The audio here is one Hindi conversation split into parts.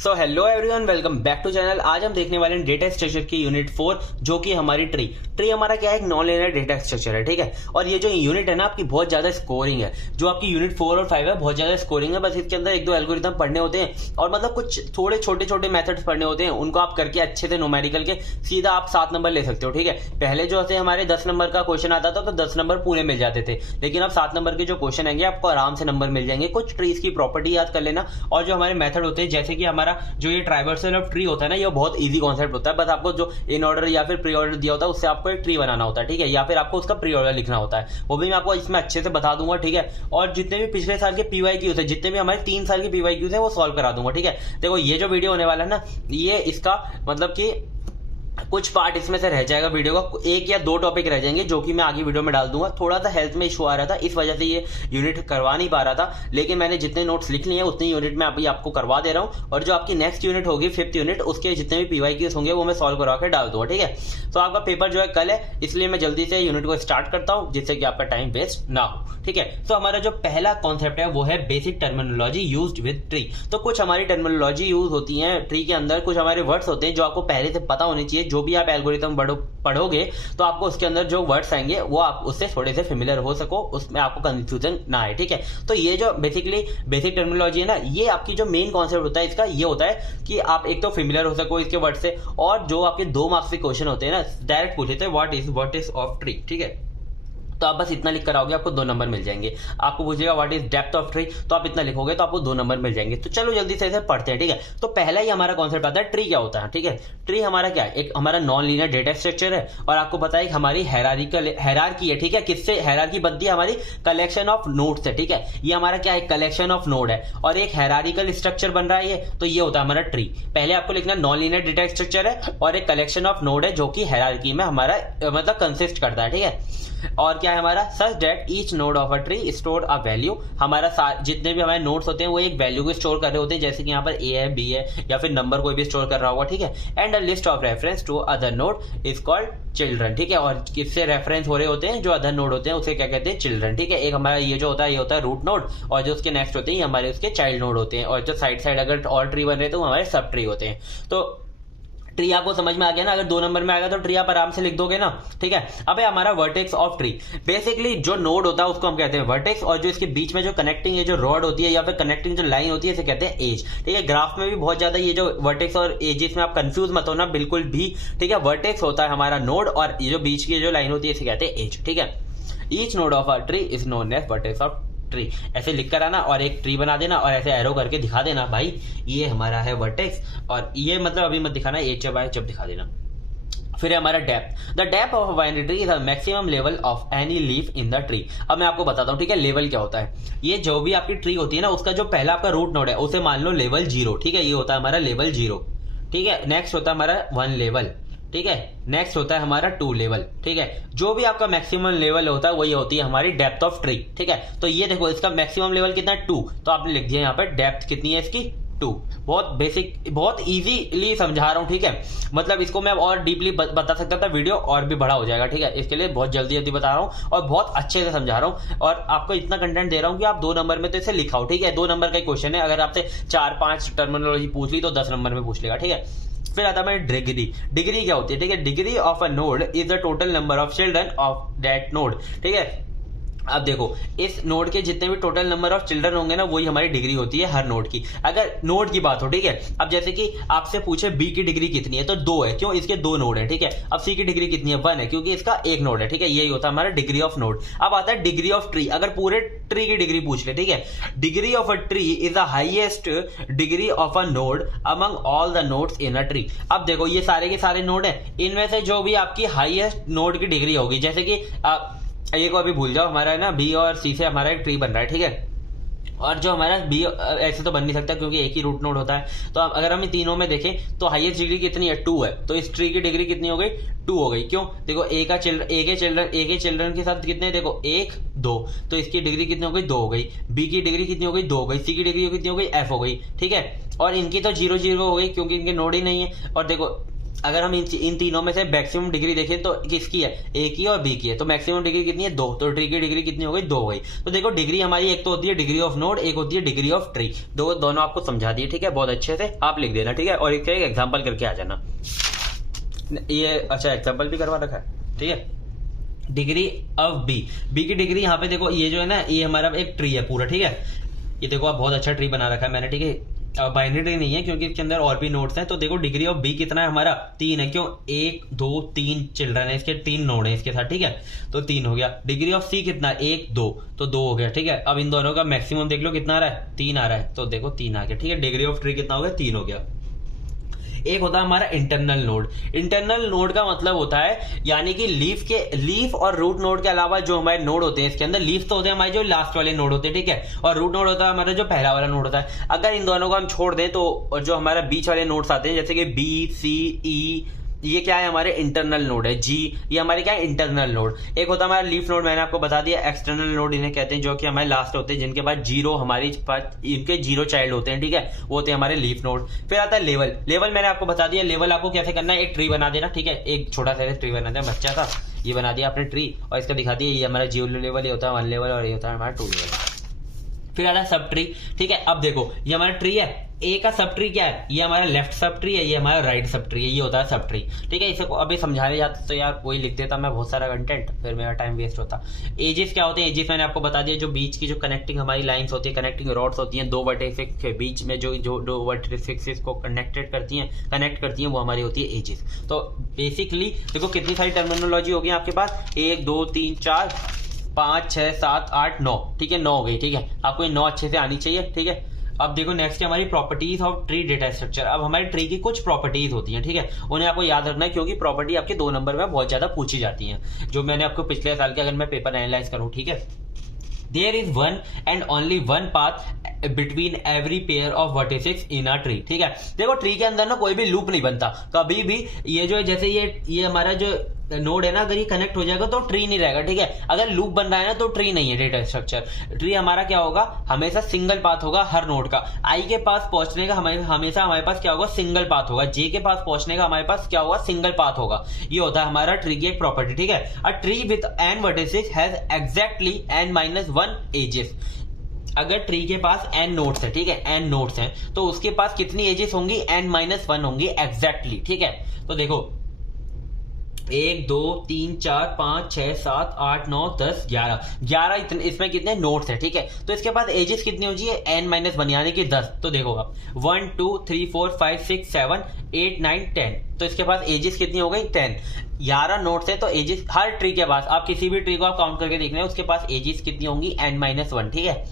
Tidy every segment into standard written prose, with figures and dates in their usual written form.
So hello everyone, welcome back to channel. आज हम देखने वाले हैं डेटा स्ट्रक्चर की यूनिट 4, जो कि हमारी ट्री हमारा क्या है, एक नॉन लीनियर डेटा स्ट्रक्चर है। ठीक है, और ये जो यूनिट है ना आपकी बहुत ज्यादा स्कोरिंग है। जो आपकी यूनिट 4 और 5 है बहुत ज्यादा स्कोरिंग है। बस इसके अंदर एक दो एल्गोरिथम पढ़ने होते हैं और मतलब कुछ थोड़े छोटे छोटे मेथड्स पढ़ने होते हैं। उनको आप करके अच्छे से न्यूमेरिकल के सीधा आप 7 नंबर ले सकते हो। ठीक है, पहले जो थे हमारे 10 नंबर का क्वेश्चन आता था तो 10 नंबर पूरे मिल जाते थे, लेकिन अब 7 नंबर के जो क्वेश्चन आएंगे आपको आराम से नंबर मिल जाएंगे। कुछ ट्रीज की प्रॉपर्टी याद कर लेना और जो हमारे मेथड होते हैं, जैसे कि हमारा जो ये ट्राइवर्सल ऑफ ट्री होता है ना, ये बहुत इजी कॉन्सेप्ट होता है। बस आपको जो इन ऑर्डर या फिर प्री ऑर्डर दिया होता है उससे आपको एक ट्री बनाना होता है। ठीक है, या फिर आपको उसका प्री ऑर्डर लिखना होता है, वो भी मैं आपको इसमें अच्छे से बता दूंगा। ठीक है, और जितने भी पिछले साल के पीवाईक्यूज है, जितने भी हमारे 3 साल के पीवाईक्यूज है, वो सॉल्व करा दूंगा। ठीक है, देखो ये जो वीडियो होने वाला है ना, ये इसका मतलब कि कुछ पार्ट इसमें से रह जाएगा। वीडियो का 1 या 2 टॉपिक रह जाएंगे जो कि मैं आगे वीडियो में डाल दूंगा। थोड़ा सा हेल्थ में इशू आ रहा था, इस वजह से ये यूनिट करवा नहीं पा रहा था, लेकिन मैंने जितने नोट्स लिख लिए हैं उतनी यूनिट में अभी आपको करवा दे रहा हूं। और जो आपकी नेक्स्ट यूनिट होगी 5th यूनिट, उसके जितने भी पीवाईक्यूज होंगे वो मैं सॉल्व करवा के डाल दूंगा। ठीक है, तो आपका पेपर जो है कल है, इसलिए मैं जल्दी से यूनिट को स्टार्ट करता हूं जिससे कि आपका टाइम वेस्ट ना हो। ठीक है, तो हमारा जो पहला कॉन्सेप्ट है वो है basic terminology used with tree. तो कुछ हमारी टर्मिनोलॉजी यूज होती है ट्री के अंदर, कुछ हमारे वर्ड्स होते हैं जो आपको पहले से पता होने चाहिए। जो भी आप एल्गोरिथम पढ़ोगे तो आपको उसके अंदर जो वर्ड्स आएंगे वो आप उससे थोड़े से फेमिलियर हो सको, उसमें आपको कंफ्यूजन ना आए। ठीक है, तो ये जो बेसिकली बेसिक टर्मिनोलॉजी है ना, ये आपकी जो मेन कॉन्सेप्ट होता है इसका ये होता है कि आप एक तो फेमिलियर हो सको इसके वर्ड से, और जो आपके 2 मार्क्स के क्वेश्चन होते हैं ना, डायरेक्ट पूछ लेते हैं व्हाट इज ऑफ ट्री। ठीक है, तो आप बस इतना लिख कर आओगे आपको 2 नंबर मिल जाएंगे। आपको पूछेगा what is depth of tree, तो आप इतना लिखोगे तो आपको 2 नंबर मिल जाएंगे। तो चलो जल्दी से इसे पढ़ते हैं। ठीक है, तो पहला ही हमारा कॉन्सेप्ट आता है ट्री क्या होता है। ठीक है, ट्री हमारा क्या है, एक हमारा नॉन लीनियर डेटा स्ट्रक्चर है और आपको पता है हमारी हायरार्की है। ठीक है, किससे हायरार्की बनती है, हमारी कलेक्शन ऑफ नोड्स है। ठीक है, ये हमारा क्या है, कलेक्शन ऑफ नोड है और एक हायरार्किकल स्ट्रक्चर बन रहा है ये, तो ये होता है हमारा ट्री। पहले आपको लिखना नॉन लीनियर डेटा स्ट्रक्चर है और एक कलेक्शन ऑफ नोड है जो कि हायरार्की में हमारा मतलब कंसिस्ट करता है। ठीक है, और क्या है हमारा, such that each node of a tree store a value. हमारा जितने भी हमारे नोड्स होते हैं वो एक वैल्यू को स्टोर कर रहे होते हैं, जैसे कि यहाँ पर ए है, बी है, या फिर नंबर कोई भी स्टोर कर रहा होगा। ठीक है, and a list of reference to other node is called children. ठीक है, और किससे रेफरेंस हो रहे होते हैं, जो अदर नोड होते हैं उसे क्या कहते हैं, चिल्ड्रन। ठीक है, एक हमारा ये जो होता है ये होता है रूट नोड, और जो उसके नेक्स्ट होते हैं हमारे उसके चाइल्ड नोड होते हैं, और जो साइड साइड अगर और ट्री बन रहे तो हमारे सब ट्री होते हैं। तो ट्री आपको समझ में आ गया ना, अगर 2 नंबर में आएगा तो ट्री आप आराम से लिख दोगे ना। ठीक है, अब हमारा वर्टेक्स ऑफ ट्री, बेसिकली जो नोड होता है उसको हम कहते हैं वर्टेक्स, और जो इसके बीच में जो कनेक्टिंग है जो रॉड होती है या फिर कनेक्टिंग जो लाइन होती है इसे कहते हैं एज। ठीक है, ग्राफ में भी बहुत ज्यादा ये जो वर्टेक्स और एजेस में आप कंफ्यूज मत होना बिल्कुल भी। ठीक है, वर्टेक्स होता है हमारा नोड और ये जो बीच की जो लाइन होती है इसे कहते हैं एज। ठीक है, each node of a tree is known as vertex of tree. ऐसे लिख कर आना और एक ट्री बना देना और ऐसे एरो करके दिखा देना, भाई ये हमारा है वर्टेक्स, और ये मतलब अभी मत दिखाना, एज जब आए जब दिखा देना। फिर है हमारा depth. The depth of binary tree is the maximum level of any leaf in the tree. अब मैं आपको बताता हूँ। ठीक है, लेवल क्या होता है, ये जो भी आपकी ट्री होती है ना उसका जो पहला आपका रूट नोड है उसे मान लो लेवल 0। ठीक है, ये होता है हमारा लेवल 0। ठीक है, नेक्स्ट होता है हमारा 1 लेवल। ठीक है, नेक्स्ट होता है हमारा 2 लेवल। ठीक है, जो भी आपका मैक्सिमम लेवल होता है वही होती है हमारी डेप्थ ऑफ ट्री। ठीक है, तो ये देखो इसका मैक्सिमम लेवल कितना है, 2, तो आपने लिख दिया यहाँ पर डेप्थ कितनी है इसकी, 2। बहुत बेसिक, बहुत इजीली समझा रहा हूँ। ठीक है, मतलब इसको मैं और डीपली बता सकता था, वीडियो और भी बड़ा हो जाएगा। ठीक है, इसके लिए बहुत जल्दी जल्दी बता रहा हूँ और बहुत अच्छे से समझा रहा हूँ, और आपको इतना कंटेंट दे रहा हूँ कि आप 2 नंबर में तो इसे लिखाओ। ठीक है, 2 नंबर का क्वेश्चन है, अगर आपसे 4-5 टर्मिनोलॉजी पूछ ली तो 10 नंबर में पूछ लेगा। ठीक है, फिर आता है डिग्री। डिग्री क्या होती है, ठीक है, degree of a node is the total number of children of that node. ठीक है, अब देखो इस नोड के जितने भी टोटल नंबर ऑफ चिल्ड्रन होंगे ना वही हमारी डिग्री होती है हर नोड की। अगर नोड की बात हो, ठीक है, अब जैसे कि आपसे पूछे बी की डिग्री कितनी है तो 2 है, क्यों, इसके 2 नोड है। ठीक है, अब सी की डिग्री कितनी है, 1 है, क्योंकि इसका 1 नोड है। ठीक है, यही होता है हमारा डिग्री ऑफ नोड। अब आता है डिग्री ऑफ ट्री, अगर पूरे ट्री की डिग्री पूछ ले। ठीक है, degree of a tree is the highest degree of a node among all the nodes in a tree. अब देखो ये सारे के सारे नोड है, इनमें से जो भी आपकी हाईएस्ट नोड की डिग्री होगी, जैसे कि ये को अभी भूल जाओ, हमारा है ना बी और सी से हमारा एक ट्री बन रहा है। ठीक है, और जो हमारा बी ऐसे तो बन नहीं सकता क्योंकि एक ही रूट नोड होता है। तो अगर हम इन तीनों में देखें तो हाईएस्ट डिग्री कितनी है, 2 है, तो इस ट्री की डिग्री कितनी हो गई, 2 हो गई। क्यों, देखो ए के चिल्ड्रन के साथ कितने, देखो 1 2, तो इसकी डिग्री कितनी हो गई, 2 हो गई। बी की डिग्री कितनी हो गई, 2 हो गई। सी की डिग्री कितनी हो गई, F हो गई। ठीक है, और इनकी तो 0 0 हो गई क्योंकि इनके नोड ही नहीं है। और देखो अगर हम इन तीनों में से मैक्सिमम डिग्री देखें तो किसकी है, ए की और बी की है, तो मैक्सिमम डिग्री कितनी है 2, तो ट्री की डिग्री कितनी हो गई 2 हो गई। तो देखो डिग्री हमारी एक तो होती है डिग्री ऑफ नोड, एक होती है डिग्री ऑफ ट्री, दोनों आपको समझा दिए, ठीक है, बहुत अच्छे से आप लिख देना, ठीक है, और एक एग्जाम्पल करके आ जाना। ये अच्छा एग्जाम्पल भी करवा रखा है, ठीक है। डिग्री ऑफ बी की डिग्री यहाँ पे देखो, ये जो है ना ये हमारा एक ट्री है पूरा, ठीक है, ये देखो आप बहुत अच्छा ट्री बना रखा है मैंने, ठीक है। बाइनरी ट्री नहीं है क्योंकि इसके अंदर और भी नोड्स हैं। तो देखो डिग्री ऑफ बी कितना है हमारा 3 है, क्यों 1 2 3 चिल्ड्रन है इसके, 3 नोड है इसके साथ, ठीक है, तो 3 हो गया। डिग्री ऑफ सी कितना 1 2, तो 2 हो गया, ठीक है। अब इन दोनों का मैक्सिमम देख लो कितना आ रहा है 3 आ रहा है, तो देखो 3 आ गया, ठीक है। डिग्री ऑफ ट्री कितना हो गया 3 हो गया। एक होता है हमारा इंटरनल नोड। इंटरनल नोड का मतलब होता है यानी कि लीफ और रूट नोड के अलावा जो हमारे नोड होते हैं इसके अंदर, लीफ तो होते हैं हमारे जो लास्ट वाले नोड होते हैं, ठीक है, और रूट नोड होता है हमारा जो पहला वाला नोड होता है। अगर इन दोनों को हम छोड़ दें तो जो हमारा बीच वाले नोड्स आते हैं जैसे कि बी सी ई, ये क्या है हमारे इंटरनल नोड है। जी ये हमारे क्या है इंटरनल नोड। एक होता है हमारा लीफ नोड, मैंने आपको बता दिया। एक्सटर्नल नोड इन्हें कहते हैं, जो कि हमारे लास्ट होते हैं, जिनके पास जीरो हमारी इनके जीरो चाइल्ड होते हैं, ठीक है, वो होते हैं हमारे लीफ नोड। फिर आता है लेवल। लेवल मैंने आपको बता दिया, लेवल आपको कैसे करना है, एक ट्री बना देना, ठीक है, एक छोटा सा ट्री बना देना, बच्चा था ये बना दिया आपने ट्री, और इसका दिखा दिया ये हमारा 0 लेवल, ये होता है 1 लेवल, और ये होता है हमारा 2 लेवल। फिर आता है सब ट्री, ठीक है। अब देखो ये हमारा ट्री है, ए का सब ट्री क्या है, ये हमारा लेफ्ट सब ट्री है, ये हमारा राइट सब ट्री है, ये होता है सब ट्री, ठीक है। इसे अभी समझाने जाते तो यार वही लिख देता मैं बहुत सारा कंटेंट, फिर मेरा टाइम वेस्ट होता। एजिस क्या होते हैं, एजिस मैंने आपको बता दिया, जो बीच की जो कनेक्टिंग हमारी लाइंस होती है, कनेक्टिंग रॉड्स होती हैं, दो वर्टिसिस के बीच में जो दो वर्टिसिस को कनेक्ट करती हैं वो हमारी होती है एजिस। तो बेसिकली देखो कितनी सारी टर्मिनोलॉजी होगी आपके पास, 1 2 3 4 5 6 7 8 9, ठीक है, 9 हो गई, ठीक है। आपको ये 9 अच्छे से आनी चाहिए, ठीक है। अब देखो नेक्स्ट है हमारी properties of tree data structure. अब हमारी ट्री की कुछ प्रॉपर्टीज होती हैं, ठीक है, उन्हें आपको याद रखना है क्योंकि प्रॉपर्टी आपके 2 नंबर में बहुत ज्यादा पूछी जाती हैं, जो मैंने आपको पिछले साल के अगर मैं पेपर एनालाइज करूं, ठीक है। There is one and only one path between every pair of vertices in a tree, ठीक है। देखो ट्री के अंदर ना कोई भी लूप नहीं बनता कभी भी। ये जो है जैसे ये हमारा जो नोड है ना, अगर ये कनेक्ट हो जाएगा तो ट्री नहीं रहेगा, ठीक है। अगर लूप बन रहा है ना तो ट्री नहीं है डेटा स्ट्रक्चर। ट्री हमारा क्या होगा, हमेशा सिंगल पाथ होगा हर नोड का। आई के पास पहुंचने का हमेशा हमारे पास क्या होगा, सिंगल पाथ होगा। जे के पास पहुंचने का हमारे पास क्या होगा, सिंगल पाथ होगा। ये होता है हमारा ट्री की एक प्रॉपर्टी, ठीक है। A tree with n vertices has exactly n-1 edges. अगर ट्री के पास n नोड्स है, ठीक है, n नोड्स हैं, तो उसके पास कितनी एजेस होंगी, n-1 होंगी एग्जैक्टली, ठीक है। तो देखो 1 2 3 4 5 6 7 8 9 10 11 इतने इसमें कितने नोड्स है, ठीक है। तो इसके पास एजेस कितनी हो जाए, n-1 यानी कि 10। तो देखो आप 1 2 3 4 5 6 7 8 9 10, तो इसके पास एजेस कितनी हो गई 10। 11 नोड्स है तो एजेस हर ट्री के पास, आप किसी भी ट्री को आप काउंट करके देख रहे हैं, उसके पास एजेस कितनी होंगी n-1, ठीक है।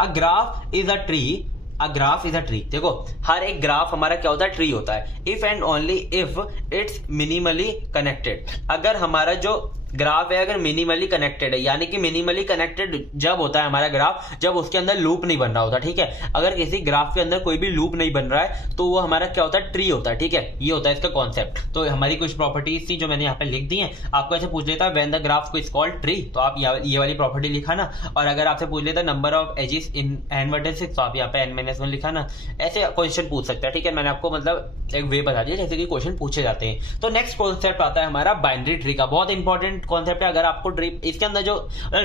A graph is a tree. देखो हर एक ग्राफ हमारा क्या होता है, ट्री होता है। If and only if it's minimally connected. अगर हमारा जो ग्राफ है अगर मिनिमली कनेक्टेड है, यानी कि मिनिमली कनेक्टेड जब होता है हमारा ग्राफ, जब उसके अंदर लूप नहीं बन रहा होता, ठीक है। अगर किसी ग्राफ के अंदर कोई भी लूप नहीं बन रहा है तो वो हमारा क्या होता है, ट्री होता है, ठीक है। ये होता है इसका कॉन्सेप्ट। तो हमारी कुछ प्रॉपर्टीज थी जो मैंने यहाँ पे लिख दी हैं। आपको ऐसे पूछ लेता है when the graph is called tree, तो आप ये वाली प्रॉपर्टी लिखाना। और अगर आपसे पूछ लेता number of edges in n vertices, तो आप यहाँ पे n-1 लिखाना। ऐसे क्वेश्चन पूछ सकता है, ठीक है। मैंने आपको मतलब एक वे बता दिया जैसे कि क्वेश्चन पूछे जाते हैं। तो नेक्स्ट कॉन्सेप्ट आता है हमारा बाइनरी ट्री का, बहुत इंपॉर्टेंट कॉन्सेप्ट है। अगर आपको ट्री इसके अंदर जो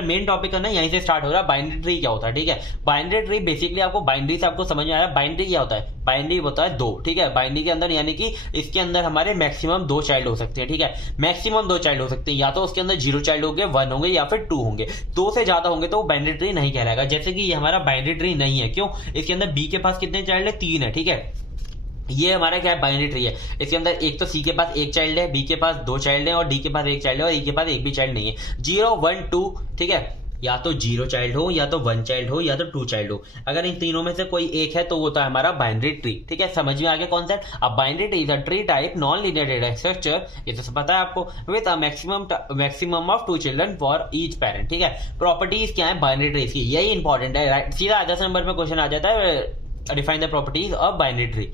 मेन टॉपिक है ना, यहीं से स्टार्ट हो रहा है। बाइनरी ट्री क्या होता है, ठीक है। बाइनरी ट्री बेसिकली आपको बाइनरी से आपको समझ में आया बाइनरी क्या होता है। बाइनरी होता है 2, ठीक है। बाइनरी के अंदर यानी कि इसके अंदर हमारे मैक्सिमम 2 चाइल्ड हो सकते हैं, ठीक है। मैक्सिमम 2 चाइल्ड हो सकते हैं, या तो उसके अंदर 0 चाइल्ड होंगे, 1 होंगे या फिर 2 होंगे। 2 से ज्यादा होंगे तो वो बाइनरी ट्री नहीं कहलाएगा। जैसे कि ये हमारा बाइनरी ट्री नहीं है, क्यों, इसके अंदर बी के पास कितने चाइल्ड है, 3 है, ठीक है। ये हमारा क्या है, बाइनरी ट्री है। इसके अंदर एक तो सी के पास 1 चाइल्ड है, बी के पास 2 चाइल्ड है, और डी के पास 1 चाइल्ड है, और ई के पास 1 भी चाइल्ड नहीं है। 0 1 2, ठीक है। या तो 0 चाइल्ड हो, या तो 1 चाइल्ड हो, या तो 2 चाइल्ड हो। अगर इन तीनों में से कोई एक है तो वो होता है हमारा बाइनरी ट्री, ठीक है। समझ में आ गया कॉन्सेप्ट। अब binary tree is a tree type non linear data structure, ये तो पता है आपको, with a maximum of 2 children for each parent, ठीक है। प्रॉपर्टीज क्या है बाइनरी ट्रीज की, यही इंपॉर्टेंट है, राइट। सीधा 10 नंबर में क्वेश्चन आ जाता है, define the properties of binary tree.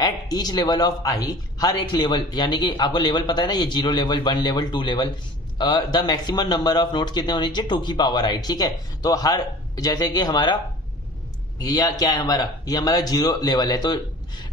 At each level of I, हर एक लेवल, यानी कि आपको लेवल पता है ना, ये 0 level 1 level 2 level, the maximum number of notes कितने होने चाहिए, 2 की पावर आई, ठीक है। तो हर जैसे कि हमारा ये क्या है, हमारा ये हमारा 0 लेवल है, तो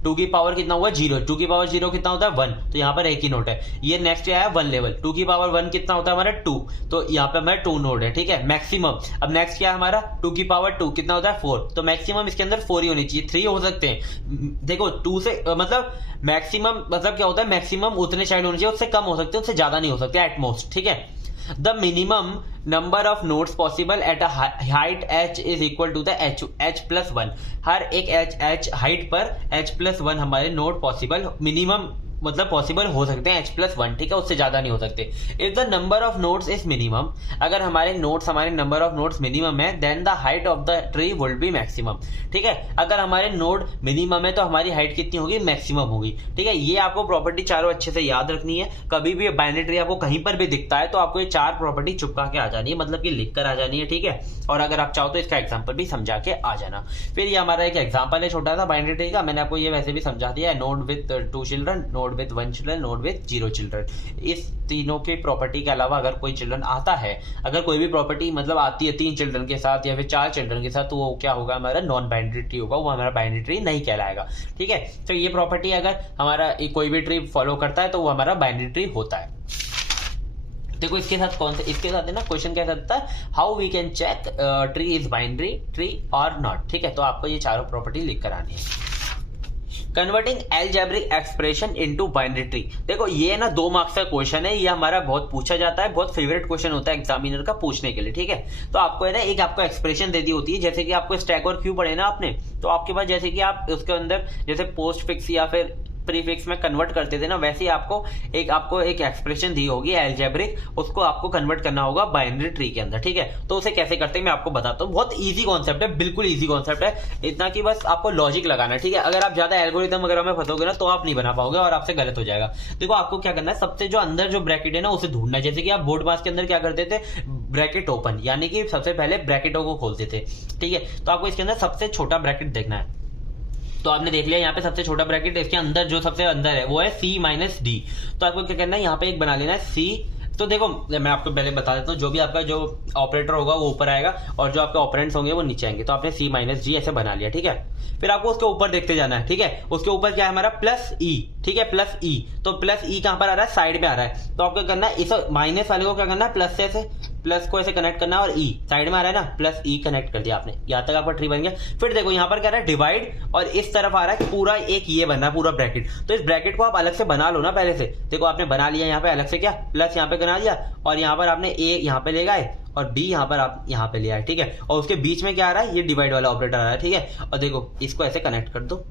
2 की पावर कितना हुआ 0, 2 की पावर 0 कितना होता है 1, तो यहाँ पर एक ही नोड है। ये नेक्स्ट आया 1 लेवल, 2 की पावर 1 कितना होता है हमारा 2, तो यहाँ पे हमारा 2 नोड है, ठीक है। मैक्सिमम अब नेक्स्ट क्या है हमारा 2 की पावर 2 कितना होता है 4, तो मैक्सिमम इसके अंदर 4 ही होनी चाहिए, 3 हो सकते हैं। देखो 2 से मतलब मैक्सिमम मतलब क्या होता है, मैक्सिमम उतने चाइल्ड होने चाहिए, उससे कम हो सकते हैं, उससे ज्यादा नहीं हो सकते एटमोस्ट, ठीक है। The minimum number of nodes possible at a height h is equal to the h plus 1। हर एक h हाइट पर h plus 1 हमारे नोड पॉसिबल मिनिमम मतलब पॉसिबल हो सकते हैं h+1, ठीक है, उससे ज्यादा नहीं हो सकते। If the number of nodes is minimum, अगर हमारे नंबर ऑफ नोड्स मिनिमम है, then the height of the tree will be maximum, ठीक है। अगर हमारे नोड मिनिमम है तो हमारी हाइट कितनी होगी, मैक्सिमम होगी, ठीक है। ये आपको प्रॉपर्टी चारों अच्छे से याद रखनी है। कभी भी बाइनरी ट्री आपको कहीं पर भी दिखता है तो आपको ये 4 प्रॉपर्टी चिपका के आ जानी है, मतलब कि लिख कर आ जानी है, ठीक है। और अगर आप चाहो तो इसका एग्जाम्पल भी समझा के आ जाना। फिर ये हमारा एक एग्जाम्पल है छोटा सा बाइनरी ट्री का, मैंने आपको ये वैसे भी समझा दिया है। Node with 2 children, node with 1 children, node with 0 children. इस तीनों के प्रॉपर्टी के अलावा अगर कोई चिल्ड्रन आता है, अगर कोई भी प्रॉपर्टी मतलब आती है 3 चिल्ड्रन के साथ या फिर 4 चिल्ड्रन के साथ, तो वो क्या होगा, हमारा नॉन बाइनरी ट्री होगा, वो हमारा बाइनरी ट्री नहीं कहलाएगा, ठीक है। तो ये प्रॉपर्टी अगर हमारा कोई भी ट्री फॉलो करता है तो वो हमारा बाइनरी ट्री होता है। देखो इसके साथ कौन से, इसके साथ है ना क्वेश्चन क्या सकता है, how we can check tree is binary tree or not, ठीक है। तो आपको ये चारों प्रॉपर्टी लिख कर आनी है। Converting algebraic expression into binary tree, देखो ये ना 2 मार्क्स का क्वेश्चन है, ये हमारा बहुत पूछा जाता है, बहुत फेवरेट क्वेश्चन होता है एग्जामिनर का पूछने के लिए, ठीक है। तो आपको है ना एक आपको एक्सप्रेशन दे दी होती है, जैसे कि आपको स्टैक और क्यू पढ़े ना आपने, तो आपके पास जैसे कि आप उसके अंदर जैसे पोस्ट फिक्स या फिर प्रीफिक्स में कन्वर्ट करते थे ना, वैसे ही आपको एक एक्सप्रेशन दी होगी एल्जेब्रिक, उसको आपको कन्वर्ट करना होगा बाइनरी ट्री के अंदर, ठीक है। तो उसे कैसे करते हैं मैं आपको बताता हूँ। बहुत इजी कॉन्सेप्ट है, बिल्कुल इजी कॉन्सेप्ट है, इतना कि बस आपको लॉजिक लगाना है, ठीक है। अगर आप ज्यादा एल्गोरिथम वगैरह में फंसोगे ना तो आप नहीं बना पाओगे और आपसे गलत हो जाएगा। देखो आपको क्या करना है, सबसे जो अंदर जो ब्रैकेट है ना उसे ढूंढना है। जैसे कि आप बोर्ड मास के अंदर क्या करते थे, ब्रैकेट ओपन, यानी कि सबसे पहले ब्रैकेटों को खोलते थे, ठीक है। तो आपको इसके अंदर सबसे छोटा ब्रैकेट देखना है। तो आपने देख लिया यहाँ पे सबसे छोटा ब्रैकेट, इसके अंदर जो सबसे अंदर है वो है C माइनस D। तो आपको क्या करना है, यहाँ पे एक बना लेना है C। तो देखो मैं आपको पहले बता देता हूँ, जो भी आपका जो ऑपरेटर होगा वो ऊपर आएगा और जो आपके ऑपरेंड्स होंगे वो नीचे आएंगे। तो आपने C माइनस G ऐसे बना लिया, ठीक है। फिर आपको उसके ऊपर देखते जाना है, ठीक है। उसके ऊपर क्या है हमारा प्लस E, ठीक है, प्लस E। तो प्लस E कहाँ पर आ रहा है, साइड में आ रहा है। तो आपको करना है इस माइनस वाले को क्या करना है, प्लस से ऐसे प्लस को ऐसे कनेक्ट करना है और E साइड में आ रहा है ना, प्लस E कनेक्ट कर दिया आपने, यहाँ तक आपका ट्री बन गया। फिर देखो यहाँ पर क्या रहा है डिवाइड, और इस तरफ आ रहा है पूरा एक ये बनना है पूरा ब्रैकेट। तो इस ब्रैकेट को आप अलग से बना लो ना पहले से। देखो आपने बना लिया यहाँ पे अलग से, क्या प्लस यहाँ पे बना दिया और यहाँ पर आपने A यहाँ पे ले गए और B यहाँ पर आप यहाँ पे ले आए, ठीक है। और उसके बीच में क्या आ रहा है, ये डिवाइड वाला ऑपरेटर आ रहा है, ठीक है। और देखो इसको ऐसे कनेक्ट कर दो,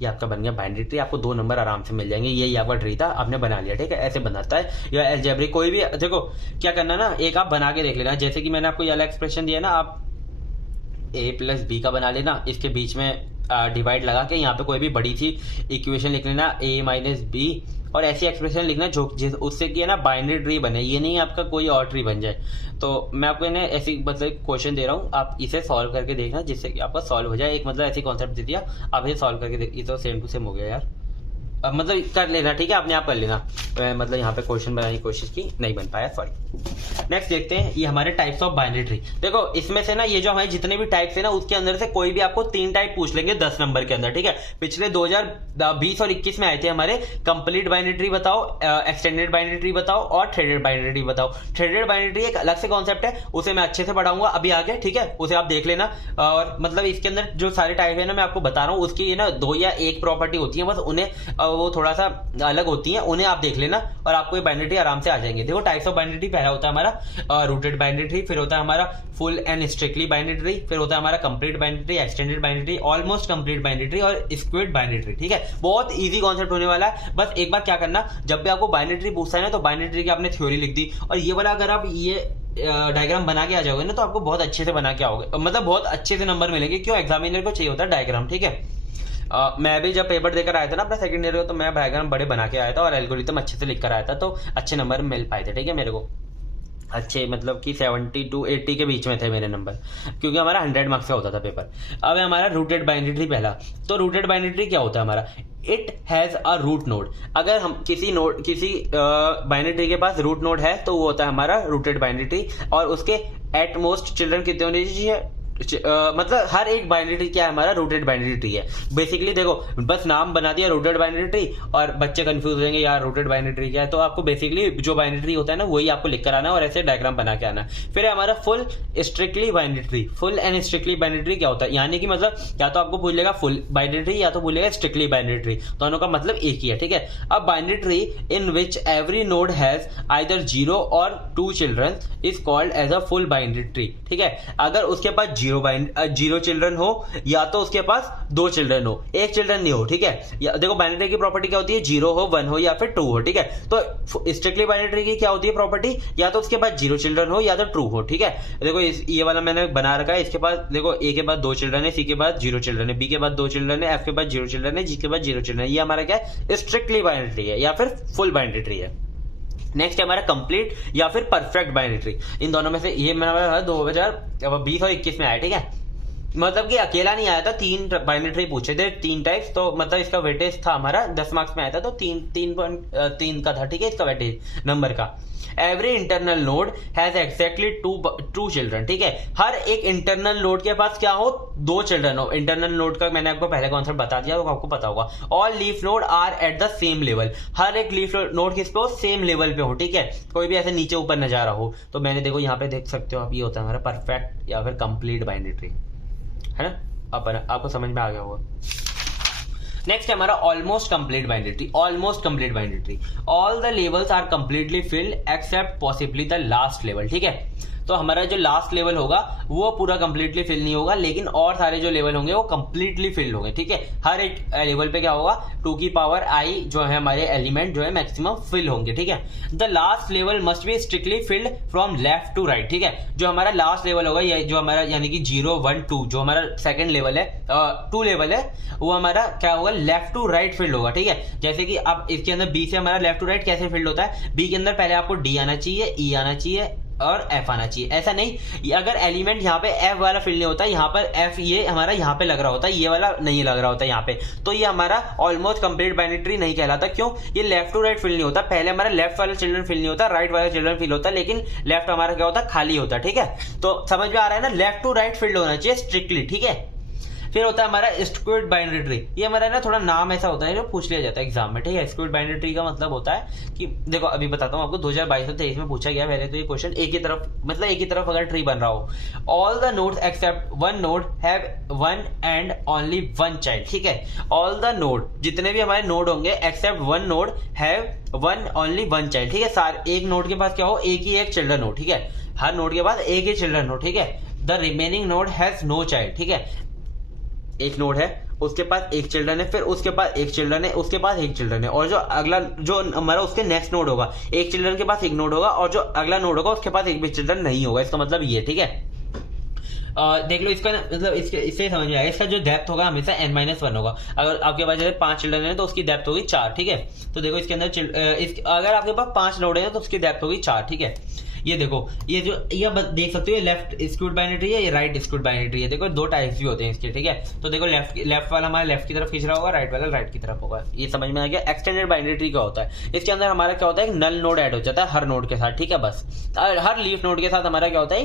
ये आपका बन गया बाइनरी ट्री। आपको 2 नंबर आराम से मिल जाएंगे। ये आपका ट्री था, आपने बना लिया, ठीक है। ऐसे बनाता है या एल्जेब्रिक कोई भी। देखो क्या करना ना, एक आप बना के देख लेना, जैसे कि मैंने आपको ये वाला एक्सप्रेशन दिया ना, आप A प्लस B का बना लेना, इसके बीच में डिवाइड लगा के यहाँ पे कोई भी बड़ी सी इक्वेशन लिख लेना A माइनस B, और ऐसी एक्सप्रेशन लिखना जो उससे कि है ना बाइनरी ट्री बने, ये नहीं आपका कोई और ट्री बन जाए। तो मैं आपको ना ऐसी मतलब क्वेश्चन दे रहा हूँ, आप इसे सॉल्व करके देखना जिससे कि आपका सॉल्व हो जाए। एक मतलब ऐसी कॉन्सेप्ट दे दिया, आप इसे सॉल्व करके देख, ये तो सेम टू सेम हो गया यार। अब मतलब कर लेना, ठीक है, अपने आप कर लेना। मतलब यहाँ पे क्वेश्चन बनाने की कोशिश की, नहीं बन पाया, सॉरी। नेक्स्ट देखते हैं ये हमारे टाइप्स ऑफ बाइनरी ट्री। देखो इसमें से ना ये जो हमारे जितने भी टाइप्स है ना उसके अंदर से कोई भी आपको 3 टाइप पूछ लेंगे 10 नंबर के अंदर, ठीक है। पिछले 2020 और 21 में आए थे हमारे, कंप्लीट बाइनरी ट्री बताओ, एक्सटेंडेड बाइनरी ट्री बताओ और थ्रेडेड बाइनरी ट्री बताओ। थ्रेडेड बाइनरी ट्री एक अलग से कॉन्सेप्ट है, उसे मैं अच्छे से पढ़ाऊंगा अभी आगे, ठीक है, उसे आप देख लेना। और मतलब इसके अंदर जो सारे टाइप है ना मैं आपको बता रहा हूँ, उसकी ना 2 या 1 प्रॉपर्टी होती है बस, उन्हें वो थोड़ा सा अलग होती हैं, उन्हें आप देख लेना और आपको ये बाइनरी ट्री आराम से आ जाएंगे। देखो टाइप्स ऑफ बाइनरी ट्री, पहला होता है हमारा रूटेड बाइनरी ट्री, फिर होता है हमारा full and strictly binary tree, फिर होता है हमारा complete binary tree, extended binary tree, almost complete binary tree और स्क्विड बाइनरी ट्री, ठीक है। बहुत इजी कॉन्सेप्ट होने वाला है। बस एक बार क्या करना, जब भी आपको बाइनरी ट्री पूछता है ना तो बाइनरी ट्री की आपने थ्योरी लिख दी, और ये वाला अगर आप ये डायग्राम बना के आ जाओगे ना तो आपको बहुत अच्छे से बना के आओगे, मतलब बहुत अच्छे से नंबर मिलेंगे। क्यों, एग्जामिनर को चाहिए होता है डायग्राम, ठीक है। मैं भी जब पेपर देकर आया था ना अपना सेकंड ईयर का, तो मैं डायग्राम बड़े बना के आया था और एल्गोरिथम अच्छे से लिख कर आया था, तो अच्छे नंबर मिल पाए थे, ठीक है। मेरे को अच्छे मतलब कि 70 to 80 के बीच में थे मेरे नंबर, क्योंकि हमारा 100 मार्क्स का होता था पेपर। अब है हमारा रूटेड बाइनरी ट्री पहला। तो रूटेड बाइनरी ट्री क्या होता है हमारा, it has a root node. अगर हम किसी बाइनरी ट्री के पास रूट नोड है तो वो होता है हमारा रूटेड बाइनरी ट्री, और उसके एट मोस्ट चिल्ड्रन कितने होने चाहिए, मतलब हर एक बाइनरी ट्री क्या है हमारा, रूटेड बाइनरी ट्री है। बेसिकली देखो बस नाम बना दिया रूटेड बाइनरी ट्री और बच्चे कंफ्यूज होंगे यार रूटेड बाइनरी ट्री क्या है, तो आपको बेसिकली जो बाइनरी ट्री होता है ना वही आपको लिख कर आना और ऐसे डायग्राम बना के आना। फिर है हमारा full strictly binary tree. Full and strictly binary tree क्या होता है, यानी कि मतलब या तो आपको पूछेगा फुल बाइनरी ट्री या तो बोलेगा स्ट्रिक्टली बाइनरी ट्री, दोनों का मतलब एक ही है, ठीक है। अब binary tree in which every node has either 0 or 2 children is called as a full binary tree, ठीक है। अगर उसके पास 0 चिल्ड्रन हो या तो उसके पास 2 चिल्ड्रन हो, एक चिल्ड्रन नहीं हो, ठीक है। देखो बाइनरी ट्री की प्रॉपर्टी क्या होती है, 0 हो, 1 हो या फिर 2 हो, ठीक है। तो स्ट्रिक्टली बाइनरी ट्री की क्या होती है प्रॉपर्टी, या तो उसके पास 0 चिल्ड्रन हो या तो ट्रू हो, ठीक है। देखो ये वाला मैंने बना रखा है, इसके पास देखो ए के बाद 2 चिल्ड्रन है, सी के बाद 0 चिल्ड्रन है, बी के बाद 2 चिल्ड्रन है, एफ के बाद 0 चिल्ड्रन है, जी के बाद 0 चिल्ड्रन है। ये हमारा क्या है, स्ट्रिक्टली बाइनरी ट्री है या फिर फुल बाइनरी ट्री है। नेक्स्ट है हमारा कंप्लीट या फिर परफेक्ट बाइनरी ट्री। इन दोनों में से ये मेरा 2020 और 21 में आया, ठीक है। मतलब कि अकेला नहीं आया था, 3 बाइनरी ट्री पूछे थे, 3 टाइप्स, तो मतलब इसका वेटेज था हमारा 10 मार्क्स में आया था, तो 3 का था, ठीक है, इसका वेटेज नंबर का। Every internal node has exactly 2 children, ठीक है। हर एक इंटरनल नोड के पास क्या हो, 2 चिल्ड्रन हो। इंटरनल नोड का मैंने आपको पहले कॉन्सेप्ट बता दिया, तो आपको पता होगा। All leaf node are at the same level, हर एक लीफ नोड किस पे हो, सेम लेवल पे हो, ठीक है। कोई भी ऐसे नीचे ऊपर न जा रहा हो। तो मैंने देखो यहाँ पे देख सकते हो आप, ये होता है हमारा परफेक्ट या फिर कंप्लीट बाइनरी ट्री, है ना। आपको समझ में आ गया होगा। नेक्स्ट है हमारा almost complete binary tree. Almost complete binary tree, all the levels are completely filled except possibly the last level, ठीक है। तो हमारा जो लास्ट लेवल होगा वो पूरा कंप्लीटली फिल नहीं होगा, लेकिन और सारे जो लेवल होंगे वो कंप्लीटली फिल होंगे, ठीक है। हर एक लेवल पे क्या होगा, 2 की पावर i जो है हमारे एलिमेंट जो है मैक्सिमम फिल होंगे, ठीक है। The last level must be strictly filled from left to right, ठीक है। जो हमारा लास्ट लेवल होगा ये जो हमारा यानी कि 0 1 2 जो हमारा सेकंड लेवल है, 2 लेवल है, वो हमारा क्या होगा, लेफ्ट टू राइट फील्ड होगा, ठीक है। जैसे कि अब इसके अंदर बी से हमारा लेफ्ट टू राइट कैसे फील्ड होता है, बी के अंदर पहले आपको डी आना चाहिए, ई आना चाहिए और एफ आना चाहिए। ऐसा नहीं, अगर एलिमेंट यहाँ पे एफ वाला फील्ड नहीं होता, यहाँ पर एफ ये हमारा यहाँ पे लग रहा होता है, ये वाला नहीं लग रहा होता यहाँ पे, तो ये हमारा ऑलमोस्ट कंप्लीट बाइनरी ट्री नहीं कहलाता। क्यों, ये लेफ्ट टू राइट फील्ड नहीं होता। पहले हमारा लेफ्ट वाला चिल्ड्रन फील्ड नहीं होता, राइट वाला चिल्ड्रन फील्ड होता, लेकिन लेफ्ट हमारा क्या होता, खाली होता, ठीक है। तो समझ में आ रहा है ना, लेफ्ट टू राइट फील्ड होना चाहिए स्ट्रिक्टली, ठीक है। फिर होता है हमारा स्क्वायर्ड बाइनरी ट्री। ये हमारा ना थोड़ा नाम ऐसा होता है जो पूछ लिया जाता है एग्जाम में, ठीक है। स्क्वायर्ड बाइनरी ट्री का मतलब होता है कि देखो अभी बताता हूँ आपको, 2022 से 23 में पूछा गया पहले तो ये क्वेश्चन, एक ही तरफ मतलब एक ही तरफ अगर ट्री बन रहा हो, all the nodes except 1 node have 1 and only 1 child, ठीक है। ऑल द नोड, जितने भी हमारे नोड होंगे except 1 node have 1 only 1 child, ठीक है। सारे एक नोड के पास क्या हो, एक ही एक चिल्ड्रन हो, ठीक है। हर नोड के पास एक ही चिल्ड्रन हो, ठीक है। The remaining node has no child, ठीक है। एक नोड है, उसके पास एक चिल्ड्रन है, फिर उसके पास एक चिल्ड्रन है, उसके पास एक चिल्ड्रन है, और जो अगला जो हमारा उसके नेक्स्ट नोड होगा, एक चिल्ड्रन के पास एक नोड होगा, और जो अगला नोड होगा उसके पास एक भी चिल्ड्रन नहीं होगा। इसका मतलब ये, ठीक है। देख लो इसका मतलब इससे समझ में आएगा, इसका जो डेप्थ होगा हमेशा n-1 होगा। अगर आपके पास जैसे 5 चिल्ड्रन है तो उसकी डेप्थ होगी 4, ठीक है। तो देखो इसके अंदर अगर आपके पास 5 नोड है तो उसकी डेप्थ होगी 4, ठीक है। ये देखो ये जो ये देख सकते हो, ये लेफ्ट स्क्वायर्ड बाइनरी ट्री है, ये राइट स्क्वायर्ड बाइनरी ट्री है। देखो 2 टाइप्स भी होते हैं इसके, ठीक है। तो देखो लेफ्ट वाला हमारा लेफ्ट की तरफ खींच रहा होगा, राइट वाला राइट की तरफ होगा। ये समझ में आ गया। एक्सटेंडेड बाइनरी ट्री क्या होता है, इसके अंदर हमारा क्या होता है, नल नोड ऐड हो जाता है हर नोड के साथ, ठीक है। बस हर लीफ नोड के साथ हमारा क्या होता है,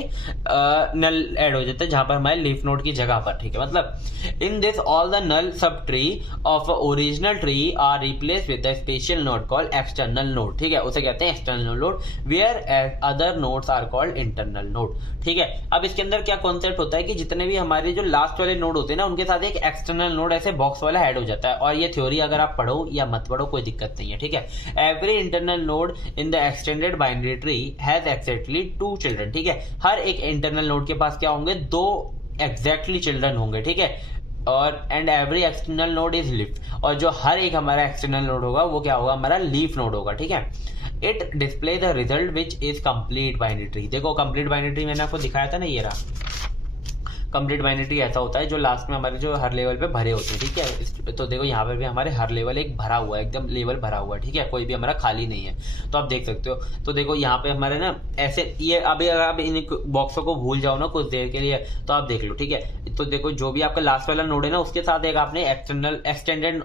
नल ऐड हो जाता है जहां पर हमारे लीफ नोड की जगह पर, ठीक है। मतलब in this all the null sub tree of original tree are replace with the special node called external node, ठीक है। उसे कहते हैं external node, where other nodes are called internal node, ठीक है। अब इसके अंदर क्या कॉन्सेप्ट होता है कि जितने भी हमारे जो लास्ट वाले नोड होते हैं ना, उनके साथ एक एक्सटर्नल नोड ऐसे बॉक्स वाला ऐड हो जाता है। और ये थ्योरी अगर आप पढ़ो या मत पढ़ो कोई दिक्कत नहीं है, ठीक है। Every internal node in the extended binary tree has exactly 2 children, ठीक है। हर एक इंटरनल नोड के पास क्या होंगे, 2 एग्जैक्टली चिल्ड्रन होंगे, ठीक है। और and every external node is leaf, और जो हर एक हमारा एक्सटर्नल नोड होगा वो क्या होगा, हमारा लीफ नोड होगा, ठीक है। It display the result which is complete binary tree. देखो कंप्लीट बाइनरी ट्री मैंने आपको दिखाया था ना, ये रहा कंप्लीट बाइनरी ट्री। ऐसा होता है जो लास्ट में हमारे जो हर लेवल पे भरे होते हैं, ठीक है। तो देखो यहाँ पर भी हमारे हर लेवल एक भरा हुआ है, एकदम लेवल भरा हुआ है, ठीक है। कोई भी हमारा खाली नहीं है, तो आप देख सकते हो। तो देखो यहाँ पे हमारे ना ऐसे ये अभी अगर आप इन बॉक्सों को भूल जाओ ना कुछ देर के लिए, तो आप देख लो, ठीक है। तो देखो जो भी आपका लास्ट वाला नोड है ना उसके साथ एक आपने एक्सटर्नल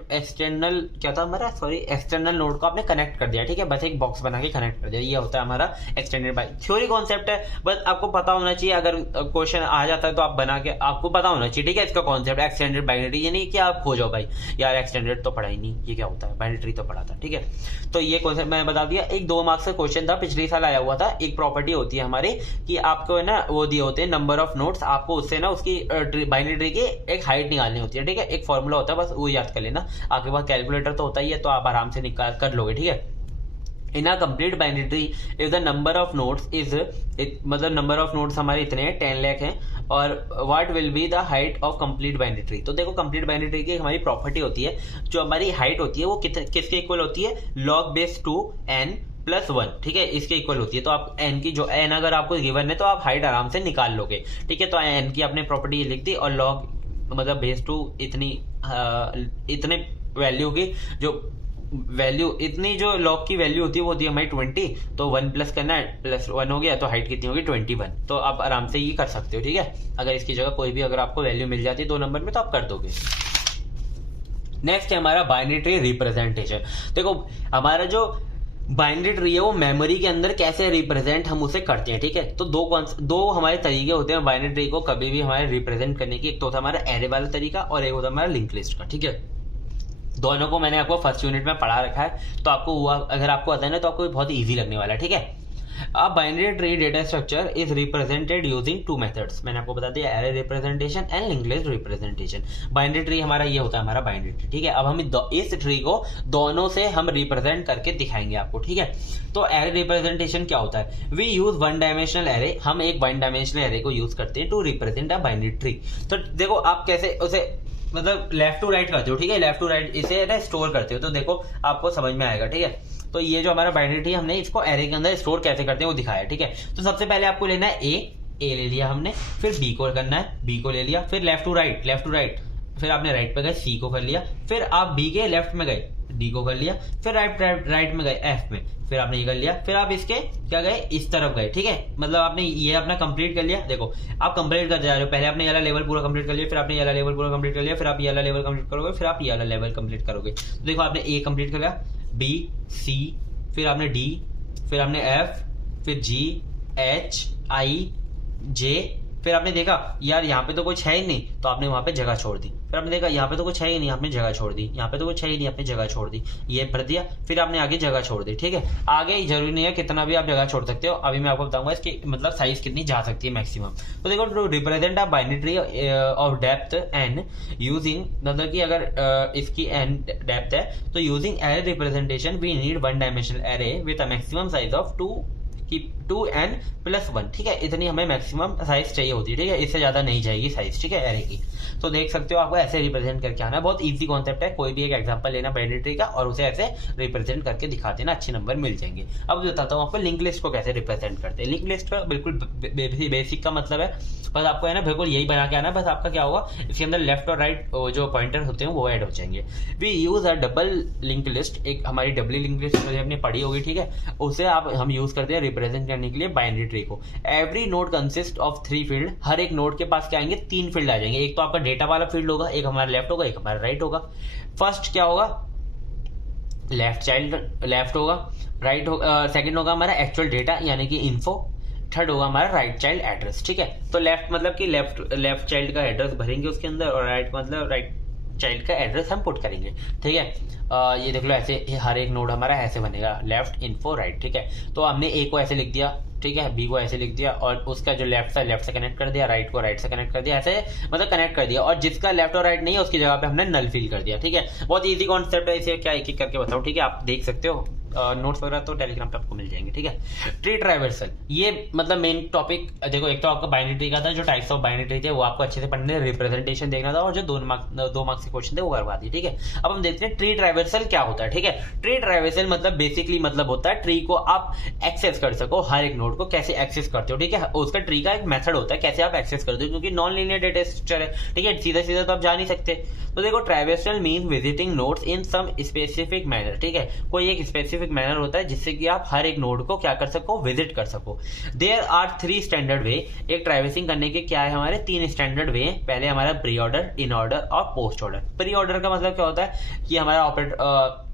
नोड को आपने कनेक्ट कर दिया, ठीक है, बस एक बॉक्स बना के कनेक्ट कर दिया। ये होता है हमारा एक्सटेंडेड बाइनरी। थ्योरी कॉन्सेप्ट है, बस आपको पता होना चाहिए। अगर क्वेश्चन आ जाता है तो आप बना के आपको पता होना चाहिए, ठीक है, इसका कॉन्सेप्ट एक्सटेंडेड बाइनरी। ये नहीं कि आप खो जाओ भाई यार एक्सटेंडेड तो पढ़ा ही नहीं, ये क्या होता है, बाइनरी तो पढ़ा था, ठीक है। तो ये कॉन्सेप्ट मैंने बता दिया। एक 2 मार्क्स का क्वेश्चन था, पिछले साल आया हुआ था। एक प्रॉपर्टी होती है हमारी कि आपको है ना वो दिए होते हैं नंबर ऑफ नोड्स, आपको उससे ना उसकी बाइनरी ट्री की एक हाइट निकालनी होती है, ठीक है। एक फॉर्मूला होता है, बस वो याद कर लेना। आपके पास कैलकुलेटर तो होता ही है, तो आप आराम से निकाल कर लोगे, ठीक है। In a complete binary tree if the number of nodes is मतलब नंबर ऑफ नोड्स हमारे इतने हैं 10 लाख हैं, और what will be the height of complete binary tree. तो देखो कंप्लीट बाइनरी ट्री की हमारी प्रॉपर्टी होती है, जो हमारी हाइट होती है वो किसके इक्वल होती है, log बेस 2n + 1, ठीक है, इसके इक्वल होती है। तो आप n की जो n अगर आपको गिवन है तो आप हाइट आराम से निकाल लोगे, ठीक है। तो n की आपने प्रॉपर्टी लिख दी, और log मतलब बेस 2 इतने वैल्यू की जो वैल्यू इतनी जो लॉग की वैल्यू होती है वो होती है हमारी 20, तो 1 प्लस करना है, +1 हो गया, तो हाइट कितनी होगी 21। तो आप आराम से ये कर सकते हो, ठीक है। अगर इसकी जगह कोई भी अगर आपको वैल्यू मिल जाती है 2 नंबर में तो आप कर दोगे। नेक्स्ट है हमारा बाइनरी ट्री रिप्रेजेंटेशन। देखो हमारा जो बाइनरी ट्री है वो मेमोरी के अंदर कैसे रिप्रेजेंट हम उसे करते हैं, ठीक है। तो दो हमारे तरीके होते हैं बाइनरी ट्री को कभी भी हमारे रिप्रेजेंट करने की। एक तो होता है हमारा एरे वाला तरीका, और एक होता है हमारा लिंक लिस्ट का, ठीक है। दोनों को मैंने आपको फर्स्ट यूनिट में पढ़ा रखा है, तो आपको हुआ अगर आपको आता है ना तो आपको बहुत इजी लगने वाला है, ठीक है। अब binary tree data structure is represented using 2 methods. मैंने आपको बता दिया, array representation and link list representation. Binary tree हमारा ये होता है हमारा बाइनरी ट्री, ठीक है। अब हम इस ट्री को दोनों से हम रिप्रेजेंट करके दिखाएंगे आपको, ठीक है। तो एरे रिप्रेजेंटेशन क्या होता है, वी यूज 1 डायमेंशनल एरे। हम एक 1 डायमेंशनल एरे को यूज करते हैं to represent a binary tree. तो देखो आप कैसे उसे मतलब लेफ्ट टू राइट करते हो, ठीक है, लेफ्ट टू राइट इसे ना स्टोर करते हो, तो देखो आपको समझ में आएगा, ठीक है। तो ये जो हमारा बाइनरी ट्री हमने इसको एरे के अंदर स्टोर कैसे करते हैं वो दिखाया, ठीक है। तो सबसे पहले आपको लेना है ए ले लिया हमने, फिर बी को करना है, बी को ले लिया, फिर लेफ्ट टू राइट, फिर आपने राइट पे गए सी को कर लिया, फिर आप बी के लेफ्ट में गए डी को कर लिया, फिर राइट में गए एफ में, फिर आपने ये कर लिया, फिर आप इसके क्या गए इस तरफ गए, ठीक है। मतलब आपने ये अपना कंप्लीट कर लिया। देखो आप कंप्लीट कर जा रहे हो, पहले आपने ये वाला लेवल पूरा कंप्लीट कर लिया, फिर आपने ये वाला लेवल पूरा कंप्लीट कर लिया, फिर आप ये वाला लेवल कंप्लीट करोगे, फिर आप ये वाला लेवल कंप्लीट करोगे। तो देखो आपने ए कंप्लीट कर लिया, बी सी, फिर आपने डी, फिर आपने एफ, फिर जी एच आई जे, फिर आपने देखा यार यहाँ पे तो कुछ है ही नहीं, तो आपने वहां पे जगह छोड़ दी। फिर आपने देखा यहाँ पे तो कुछ है ही नहीं, आपने जगह छोड़ दी। यहाँ पे तो कुछ है ही नहीं, आपने जगह छोड़ दी, ये भर दिया, फिर आपने आगे जगह छोड़ दी, ठीक है। आगे जरूरी नहीं है कितना भी आप जगह छोड़ सकते हो, अभी मैं आपको बताऊंगा इसकी मतलब साइज कितनी जा सकती है मैक्सिमम। तो देखो to represent a binary tree of depth and using, मतलब कि अगर इसकी एन डेप्थ है तो using array representation we need 1 dimensional array with a maximum size of 2n + 1, ठीक है। इतनी हमें मैक्सिमम साइज चाहिए होती है, ठीक है, इससे ज्यादा नहीं जाएगी साइज, ठीक है, एरे की। तो देख सकते हो आपको ऐसे रिप्रेजेंट करके आना है, बहुत इजी कॉन्सेप्ट है। कोई भी एक एग्जांपल लेना बाइनरी ट्री का और उसे ऐसे रिप्रेजेंट करके दिखा देना, अच्छे नंबर मिल जाएंगे। अब बताता हूँ आपको लिंक लिस्ट को कैसे रिप्रेजेंट करते हैं। लिंक लिस्ट का बिल्कुल बेसिक का मतलब है बस आपको है ना बिल्कुल यही बना के आना। बस आपका क्या होगा, इसके अंदर लेफ्ट और राइट जो पॉइंटर होते हैं वो ऐड हो जाएंगे। We use a double link list, एक हमारी डबल लिंक लिस्ट हमने पढ़ी होगी, ठीक है, उसे हम यूज करते हैं रिप्रेजेंट करने के लिए बाइनरी ट्री को। Every node consist of 3 field, हर एक नोड के पास क्या आएंगे 3 फील्ड आ जाएंगे। एक तो आपका डेटा वाला फील्ड होगा, एक हमारा लेफ्ट होगा, एक हमारा राइट होगा। फर्स्ट क्या होगा, लेफ्ट चाइल्ड लेफ्ट होगा, राइट होगा, सेकंड होगा हमारा एक्चुअल डेटा यानी कि इन्फो, थर्ड होगा हमारा राइट चाइल्ड एड्रेस, ठीक है। तो लेफ्ट मतलब कि लेफ्ट चाइल्ड का एड्रेस भरेंगे उसके अंदर, और राइट मतलब राइट चाइल्ड का एड्रेस हम पुट करेंगे, ठीक है। ये देख लो ऐसे हर एक नोड हमारा ऐसे बनेगा, लेफ्ट इन्फो राइट, ठीक है। तो हमने ए को ऐसे लिख दिया, ठीक है, बी को ऐसे लिख दिया, और उसका जो लेफ्ट से कनेक्ट कर दिया, राइट को राइट से कनेक्ट कर दिया, ऐसे मतलब कनेक्ट कर दिया। और जिसका लेफ्ट और राइट नहीं है उसकी जगह पे हमने नल फिल कर दिया, ठीक है। बहुत इजी कॉन्सेप्ट है, इसे क्या एक एक करके बताऊं, ठीक है, आप देख सकते हो। नोट्स वगैरह तो टेलीग्राम पे आपको मिल जाएंगे, ठीक है। ट्री ट्राइवर्सल, ये मतलब मेन टॉपिक देखो, एक तो आपका बाइनरी ट्री का था, जो टाइप्स ऑफ बाइनरी ट्री थे वो आपको अच्छे से पढ़ने, रिप्रेजेंटेशन देखना था, और जो 2 मार्क्स के क्वेश्चन थे वो करवा दिए, ठीक है। अब हम देखते हैं ट्री ट्राइवर्सल क्या होता है, ठीक है। ट्री ट्राइवर्सल मतलब बेसिकली मतलब होता है ट्री को आप एक्सेस कर सको, हर एक नोड को कैसे एक्सेस करते हो, ठीक है। उसका ट्री का एक मेथड होता है कैसे आप एक्सेस करते हो, क्योंकि नॉन लीनियर डेटा स्ट्रक्चर है, ठीक है, सीधा सीधा तो आप जा नहीं सकते। तो देखो traversal mean visiting nodes in some specific manner, ठीक है, कोई एक स्पेसिफिक स्पेसिफिक मैनर होता है जिससे कि आप हर एक नोड को क्या कर सको, विजिट कर सको। There are 3 standard way. एक ट्रैवर्सिंग करने के क्या है, हमारे 3 स्टैंडर्ड वे हैं। पहले हमारा प्री ऑर्डर, इन ऑर्डर और पोस्ट ऑर्डर। प्री ऑर्डर का मतलब क्या होता है कि हमारा ऑपरेटर,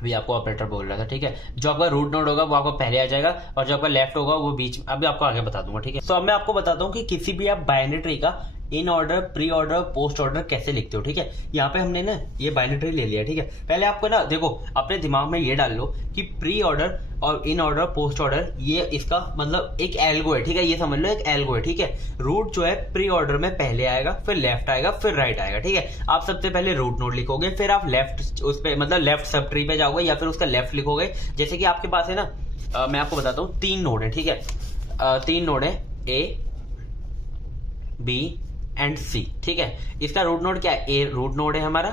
अभी आपको ऑपरेटर बोल रहा था, ठीक है, जो आपका रूट नोड होगा वो आपको पहले आ जाएगा और जो आपका लेफ्ट होगा वो बीच में। अभी आपको आगे बता दूंगा, ठीक है। तो अब मैं आपको बताता हूँ कि किसी भी आप बाइनरी ट्री का in order, pre order, post order कैसे लिखते हो, ठीक है। यहाँ पे हमने ना ये बाइनरी ट्री ले लिया, ठीक है। पहले आपको ना देखो अपने दिमाग में ये डाल लो कि प्री ऑर्डर और इन ऑर्डर, पोस्ट ऑर्डर, ये इसका मतलब एक एल्गो है, ठीक है। ये समझ लो एक एल्गो है, ठीक है। रूट जो है प्री ऑर्डर में पहले आएगा, फिर लेफ्ट आएगा, फिर राइट आएगा, ठीक है। आप सबसे पहले रूट नोड लिखोगे, फिर आप लेफ्ट उस पे मतलब लेफ्ट सब ट्री पे जाओगे या फिर उसका लेफ्ट लिखोगे। जैसे कि आपके पास है ना, मैं आपको बताता हूँ 3 नोड है, ठीक है। 3 नोड है, ए, बी एंड सी, ठीक है। इसका रूट नोड क्या है, ए रूट नोड है हमारा,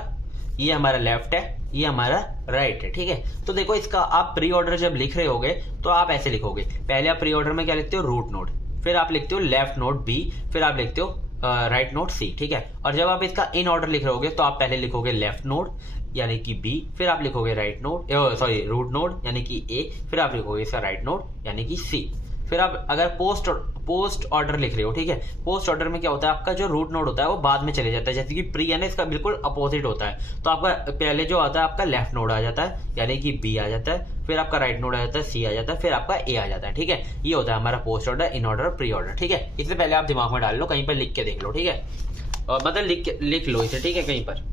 ये हमारा लेफ्ट है, ये हमारा राइट है, ठीक है। तो देखो इसका आप प्री ऑर्डर जब लिख रहे होगे तो आप ऐसे लिखोगे, पहले आप प्री ऑर्डर में क्या लिखते हो, रूट नोड, फिर आप लिखते हो लेफ्ट नोड बी, फिर आप लिखते हो राइट नोड सी, ठीक है। और जब आप इसका इन ऑर्डर लिख रहे होगे तो आप पहले लिखोगे लेफ्ट नोड यानी कि बी, फिर आप लिखोगे right node, sorry root node यानी कि ए, फिर आप लिखोगे इसका राइट नोड यानी कि सी। फिर आप अगर पोस्ट ऑर्डर लिख रहे हो, ठीक है, पोस्ट ऑर्डर में क्या होता है, आपका जो रूट नोड होता है वो बाद में चले जाता है। जैसे कि प्री है ना, इसका बिल्कुल अपोजिट होता है। तो आपका पहले जो आता है आपका लेफ्ट नोड आ जाता है यानी कि बी आ जाता है, फिर आपका राइट नोड आ जाता है, सी आ जाता है, फिर आपका ए आ जाता है, ठीक है। ये होता है हमारा post order, in order, pre order, ठीक है। इससे पहले आप दिमाग में डाल लो, कहीं पर लिख के देख लो, ठीक है, मतलब लिख लो इसे, ठीक है, कहीं पर।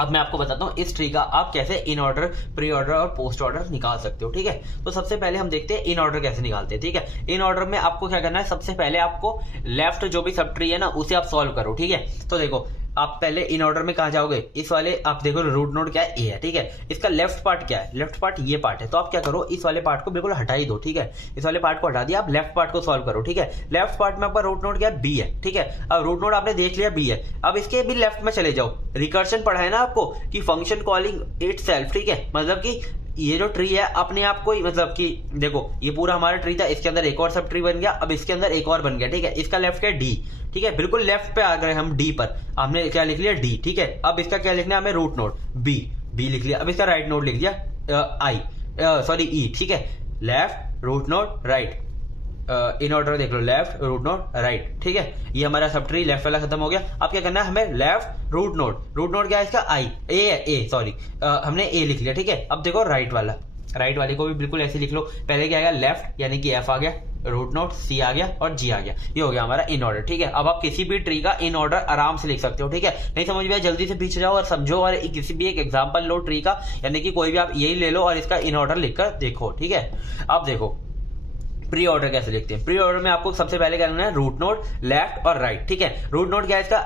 अब मैं आपको बताता हूँ इस ट्री का आप कैसे इन ऑर्डर, प्री ऑर्डर और पोस्ट ऑर्डर निकाल सकते हो, ठीक है। तो सबसे पहले हम देखते हैं इन ऑर्डर कैसे निकालते हैं, ठीक है। इन ऑर्डर में आपको क्या करना है, सबसे पहले आपको लेफ्ट जो भी सब ट्री है ना उसे आप सॉल्व करो, ठीक है। तो देखो आप पहले इन ऑर्डर में कहा जाओगे, इस वाले आप देखो रूट नोड क्या है, ए है, ठीक है। इसका लेफ्ट पार्ट क्या है, लेफ्ट पार्ट ये पार्ट है। तो आप क्या करो, इस वाले पार्ट को बिल्कुल हटा ही दो, ठीक है। इस वाले पार्ट को हटा दिया, आप लेफ्ट पार्ट को सॉल्व करो, ठीक है। लेफ्ट पार्ट में आपका रूट नोड क्या है, बी है, ठीक है। अब रूट नोड आपने देख लिया बी है, अब इसके भी लेफ्ट में चले जाओ। रिकर्शन पढ़ा है ना आपको कि फंक्शन कॉलिंग इटसेल्फ, ठीक है। मतलब कि ये जो ट्री है अपने आप को ही, मतलब कि देखो ये पूरा हमारा ट्री था, इसके अंदर एक और सब ट्री बन गया, अब इसके अंदर एक और बन गया, ठीक है। इसका लेफ्ट क्या है, डी, ठीक है। बिल्कुल लेफ्ट पे आ गए हम डी पर, हमने क्या लिख लिया, डी, ठीक है। अब इसका क्या लिखना है हमें, रूट नोड बी, बी लिख लिया। अब इसका राइट नोड लिख दिया आई, सॉरी ई, ठीक है। Left root node right, in order देख लो, लेफ्ट रूट नोड राइट, ठीक है। ये हमारा सब ट्री लेफ्ट वाला खत्म हो गया। अब क्या करना है हमें, left root node, root node क्या है इसका, आई, ए सॉरी, हमने ए लिख लिया, ठीक है। अब देखो राइट वाला, राइट वाले को भी बिल्कुल ऐसे लिख लो। पहले क्या आएगा, लेफ्ट यानी कि एफ आ गया, रूट नोड सी आ गया और जी आ गया। ये हो गया हमारा इन ऑर्डर, ठीक है। अब आप किसी भी ट्री का इन ऑर्डर आराम से लिख सकते हो, ठीक है। नहीं समझ में आया जल्दी से पीछे जाओ और समझो और किसी भी एक एग्जांपल लो ट्री का, यानी कि कोई भी आप यही ले लो और इसका इन ऑर्डर लिखकर देखो, ठीक है। अब देखो प्री ऑर्डर कैसे लिखते हैं। प्री ऑर्डर में आपको सबसे पहले क्या करना है, रूट नोड, लेफ्ट और राइट, ठीक है। रूट नोड क्या है इसका,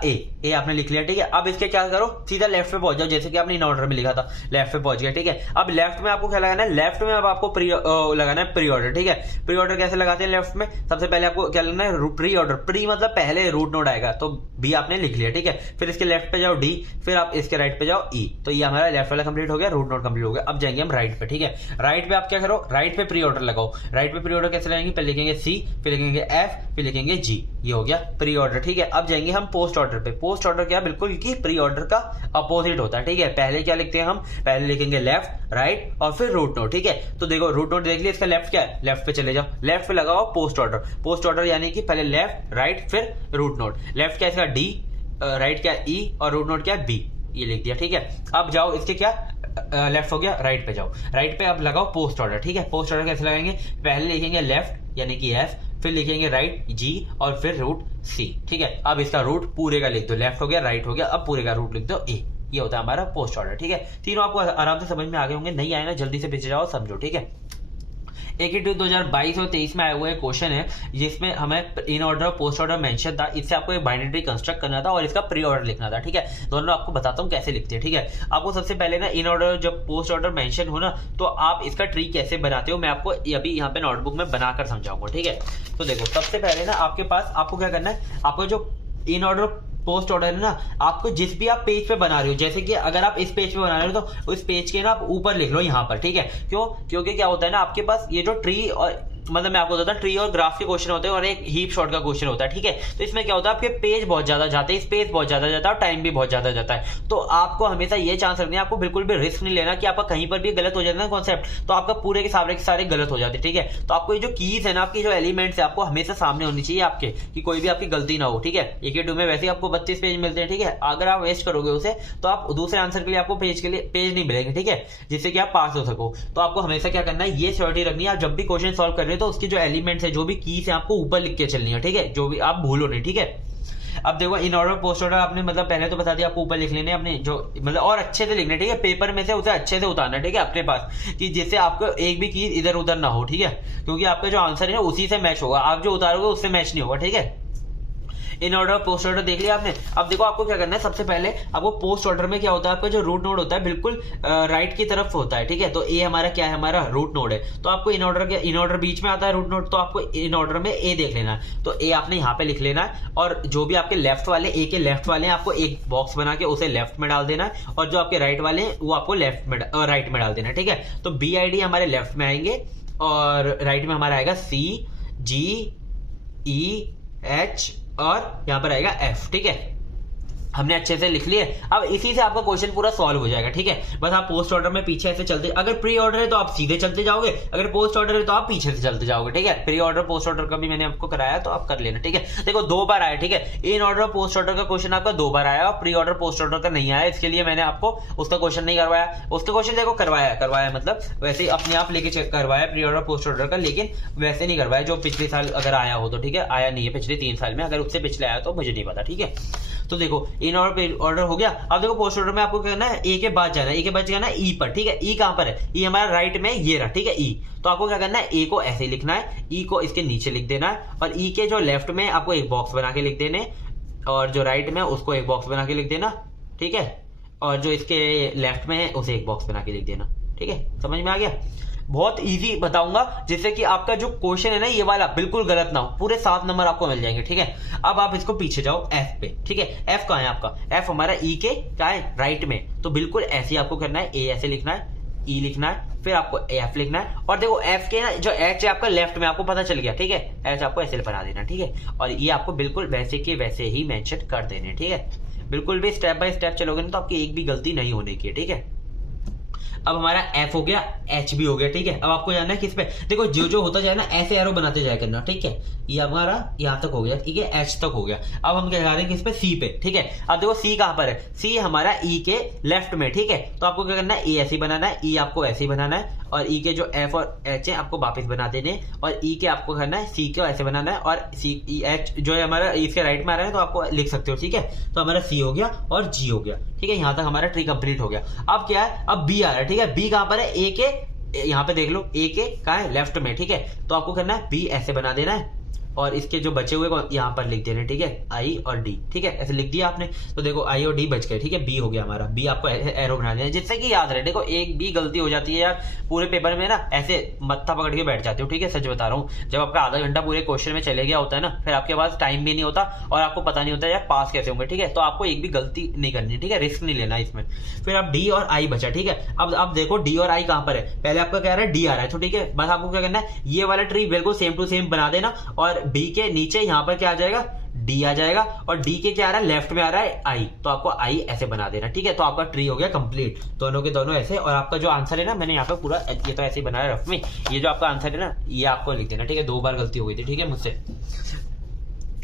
ए आपने लिख लिया, ठीक है। अब इसके क्या करो, सीधा लेफ्ट पे पहुंच जाओ, जैसे कि आपने इन ऑर्डर में लिखा था, लेफ्ट पे पहुंच गया, ठीक है। अब लेफ्ट में आपको क्या लगाना है, लेफ्ट में अब आपको लगाना है प्री ऑर्डर, ठीक है। प्री ऑर्डर कैसे लगाते हैं लेफ्ट में, सबसे पहले आपको क्या लगना है, प्री ऑर्डर, प्री मतलब पहले रूट नोड आएगा, तो बी आपने लिख लिया, ठीक है। फिर इसके लेफ्ट पे जाओ डी, फिर आप इसके राइट पे जाओ ई, तो ये हमारा लेफ्ट वाला कंप्लीट हो गया, रूट नोड कंप्लीट हो गया। अब जाएंगे हम राइट पे, ठीक है। राइट पे आप क्या करो, राइट पे प्री ऑर्डर लगाओ। राइट पे प्री ऑर्डर कैसे लगाएंगे, पहले लिखेंगे सी, फिर लिखेंगे एफ, फिर लिखेंगे जी, ये हो गया प्री ऑर्डर, ठीक है। अब जाएंगे हम पोस्ट ऑर्डर पे। पोस्ट ऑर्डर क्या, बिल्कुल कि प्री ऑर्डर का अपोजिट होता है, ठीक है। पहले क्या लिखते हैं हम, पहले लिखेंगे लेफ्ट, राइट और फिर रूट नोड, ठीक है। तो देखो रूट नोड देख लिया, इसका लेफ्ट क्या है, लेफ्ट पे चले जाओ, लेफ्ट पे लगाओ पोस्ट ऑर्डर। पोस्ट ऑर्डर यानी कि पहले लेफ्ट, राइट, फिर रूट नोड। लेफ्ट क्या इसका डी, राइट क्या ई और रूट नोड क्या बी, ये लिख दिया, ठीक है। अब जाओ इसके क्या, लेफ्ट हो गया, राइट पे जाओ। राइट पे अब लगाओ पोस्ट ऑर्डर, ठीक है। पोस्ट ऑर्डर कैसे लगाएंगे, पहले लिखेंगे लेफ्ट यानी कि एफ, फिर लिखेंगे राइट जी और फिर रूट सी, ठीक है। अब इसका रूट पूरे का लिख दो, लेफ्ट हो गया, राइट हो गया, अब पूरे का रूट लिख दो ए। ये होता है हमारा पोस्ट ऑर्डर, ठीक है। तीनों आपको आराम से समझ में आ गए होंगे, नहीं आए ना जल्दी से पीछे जाओ, समझो, ठीक है। 2022 और 23 में आए हुए क्वेश्चन है जिसमें हमें इन ऑर्डर और पोस्ट ऑर्डर मेंशन था। इससे आपको एक बाइनरी ट्री कंस्ट्रक्ट करना था और इसका प्री ऑर्डर लिखना था, ठीक है। दोनों आपको बताता हूँ कैसे लिखते हैं, ठीक है। आपको सबसे पहले ना इन ऑर्डर जब पोस्ट ऑर्डर मेंशन हो ना, तो आप इसका ट्री कैसे बनाते हो मैं आपको अभी यहाँ पे नोटबुक में बनाकर समझाऊंगा, ठीक है। तो देखो सबसे पहले ना आपके पास आपको क्या करना है, आपको जो इन ऑर्डर पोस्ट ऑर्डर है ना, आपको जिस भी आप पेज पे बना रहे हो, जैसे कि अगर आप इस पेज पे बना रहे हो तो उस पेज के ना आप ऊपर लिख लो यहाँ पर, ठीक है। क्यों, क्योंकि क्या होता है ना, आपके पास ये जो ट्री और मतलब मैं आपको बताता हूँ, ट्री और ग्राफ के क्वेश्चन होते हैं और एक हीप शॉट का क्वेश्चन होता है, ठीक है। तो इसमें क्या होता है, आपके पेज बहुत ज्यादा जाते हैं, स्पेस बहुत ज्यादा जाता है और टाइम भी बहुत ज्यादा जाता है। तो आपको हमेशा ये चांस रखनी है, आपको बिल्कुल भी रिस्क नहीं लेना कि आपका कहीं पर भी गलत हो जाता है कॉन्सेप्ट, तो आपका पूरे के सारे गलत हो जाते हैं, ठीक है। तो आपको ये जो कीज है ना, आपकी जो एलिमेंट्स है, आपको हमेशा सामने होनी चाहिए आपके, कि कोई भी आपकी गलती ना हो, ठीक है। AK2 में वैसे ही आपको 32 पेज मिलते हैं, ठीक है। अगर आप वेस्ट करोगे उसे तो आप दूसरे आंसर के लिए आपको पेज नहीं मिलेंगे, ठीक है, जिससे कि आप पास हो सको। तो आपको हमेशा क्या करना है, ये श्योरिटी रखनी है, आप जब भी क्वेश्चन सॉल्व कर रहे हो तो उसकी जो एलिमेंट्स है, जो भी कीज है, आपको ऊपर लिख के चलनी है, ठीक है, जो भी आप भूलो नहीं, ठीक है। अब देखो इन ऑर्डर पोस्ट ऑर्डर आपने मतलब पहले तो बता दिया, आपको ऊपर लिख लेने अपने जो मतलब और अच्छे से लिखने, ठीक है, पेपर में से उसे अच्छे से उतारना, ठीक है, अपने पास, कि जिससे आपको एक भी चीज इधर उधर ना हो, ठीक है, क्योंकि आपका जो आंसर है उसी से मैच होगा, आप जो उतारोगे उससे मैच नहीं होगा, ठीक है। इन ऑर्डर पोस्ट ऑर्डर देख लिया आपने। अब देखो आपको क्या करना है, सबसे पहले आपको पोस्ट ऑर्डर में क्या होता है, आपका जो रूट नोड होता है बिल्कुल राइट की तरफ होता है, ठीक है। तो ए हमारा क्या है, हमारा रूट नोड है। तो आपको इन ऑर्डर बीच में आता है रूट नोड, तो आपको इन ऑर्डर में ए देख लेना है। तो ए आपने यहाँ पे लिख लेना है, और जो भी आपके लेफ्ट वाले ए के लेफ्ट वाले हैं, आपको एक बॉक्स बना के उसे लेफ्ट में डाल देना है, और जो आपके राइट वाले हैं वो आपको राइट में डाल देना है, ठीक है। तो BID हमारे लेफ्ट में आएंगे और राइट में हमारा आएगा CGEH और यहां पर आएगा F, ठीक है। हमने अच्छे से लिख लिए। अब इसी से आपका क्वेश्चन पूरा सॉल्व हो जाएगा, ठीक है। बस आप पोस्ट ऑर्डर में पीछे ऐसे चलते, अगर प्री ऑर्डर है तो आप सीधे चलते जाओगे, अगर पोस्ट ऑर्डर है तो आप पीछे से चलते जाओगे, ठीक है। प्री ऑर्डर पोस्ट ऑर्डर का भी मैंने आपको कराया, तो आप कर लेना, ठीक है। देखो 2 बार आया, ठीक है, इन ऑर्डर पोस्ट ऑर्डर का क्वेश्चन आपका 2 बार आया, और प्री ऑर्डर पोस्ट ऑर्डर का नहीं आया, इसके लिए मैंने आपको उसका क्वेश्चन नहीं करवाया। उसका क्वेश्चन देखो करवाया मतलब वैसे ही अपने आप लेके करवाया प्री ऑर्डर पोस्ट ऑर्डर का, लेकिन वैसे नहीं करवाया जो पिछले साल अगर आया हो तो, ठीक है। आया नहीं है पिछले 3 साल में, अगर उससे पिछले आया तो मुझे नहीं पता, ठीक है। तो देखो इन ऑर्डर हो गया। अब देखो पोस्ट ऑर्डर में आपको करना है, ए के बाद जाना है, ए के बाद जाना है ई पर, ठीक है। ई कहां पर है, ई हमारा राइट में ये रहा, ठीक है, ई। तो आपको क्या करना है, ए को ऐसे लिखना है, ई को इसके नीचे लिख देना है, और ई के जो लेफ्ट में आपको एक बॉक्स बना के लिख देने, और जो राइट में उसको एक बॉक्स बना के लिख देना, ठीक है, और जो इसके लेफ्ट में है उसे एक बॉक्स बना के लिख देना, ठीक है। समझ में आ गया। बहुत इजी बताऊंगा, जिससे कि आपका जो क्वेश्चन है ना ये वाला बिल्कुल गलत ना हो, पूरे 7 नंबर आपको मिल जाएंगे, ठीक है। अब आप इसको पीछे जाओ एफ पे, ठीक है। एफ कहां है आपका, एफ हमारा ई के क्या है, राइट में। तो बिल्कुल ऐसे ही आपको करना है, ए ऐसे लिखना है, ई लिखना है, फिर आपको एफ लिखना है, और देखो एफ के ना जो एच है आपका लेफ्ट में, आपको पता चल गया, ठीक है। एच आपको ऐसे बना देना, ठीक है, और ये आपको बिल्कुल वैसे के वैसे ही मेंशन कर देने, ठीक है। बिल्कुल भी स्टेप बाय स्टेप चलोगे ना तो आपकी एक भी गलती नहीं होने की है, ठीक है। अब हमारा एफ हो गया, एच भी हो गया, ठीक है। अब आपको जानना है किस पे, देखो जो होता जाए ना ऐसे एरो बनाते जाया करना, ठीक है। ये हमारा यहां तक हो गया, ठीक है, एच तक हो गया। अब हम क्या कर रहे हैं किस पे, सी पे, ठीक है। अब देखो सी कहां पर है, सी हमारा ई के लेफ्ट में, ठीक है। तो आपको क्या करना है, ए ऐसे बनाना है, ई आपको ऐसे ही बनाना है, और ई के जो एफ और एच है आपको वापस बना देने, और ई के आपको करना है सी को ऐसे बनाना है, और सी एच जो है हमारा इसके राइट में आ रहा है तो आपको लिख सकते हो, ठीक है। तो हमारा सी हो गया और जी हो गया, ठीक है। यहां तक हमारा ट्री कंप्लीट हो गया। अब क्या है, अब बी आ रहा है, ठीक है। बी कहां पर है, ए के यहाँ पे देख लो, ए के कहां है, लेफ्ट में, ठीक है। तो आपको करना है बी ऐसे बना देना है, और इसके जो बचे हुए को यहाँ पर लिख देने, ठीक है, आई और डी, ठीक है, ऐसे लिख दिया आपने। तो देखो आई और डी बच गए, ठीक है। बी हो गया हमारा, बी आपको एरो बना देना जिससे कि याद रहे। देखो एक भी गलती हो जाती है यार पूरे पेपर में ना, ऐसे मत्था पकड़ के बैठ जाते हो, ठीक है, सच बता रहा हूँ। जब आपका आधा घंटा पूरे क्वेश्चन में चले गया होता है ना, फिर आपके पास टाइम भी नहीं होता और आपको पता नहीं होता यार पास कैसे होंगे, ठीक है। तो आपको एक भी गलती नहीं करनी, ठीक है, रिस्क नहीं लेना इसमें। फिर अब डी और आई बचा, ठीक है। अब देखो डी और आई कहां पर है, पहले आपका क्या रहा है, डी आ रहा है, तो ठीक है, बस आपको क्या करना है, ये वाला ट्री बिल्कुल सेम टू सेम बना देना, और बी के नीचे यहां पर क्या आ जाएगा, डी आ जाएगा, और डी के क्या आ रहा है, लेफ्ट में आ रहा है आई, तो आपको आई ऐसे बना देना, ठीक है। तो आपका ट्री हो गया कंप्लीट, दोनों के दोनों ऐसे। और आपका जो आंसर है ना, मैंने यहाँ पे पूरा ये तो ऐसे ही बनाया रफ में, ये जो आपका आंसर है ना ये आपको लिख देना, ठीक है। 2 बार गलती हो गई थी, ठीक है, मुझसे।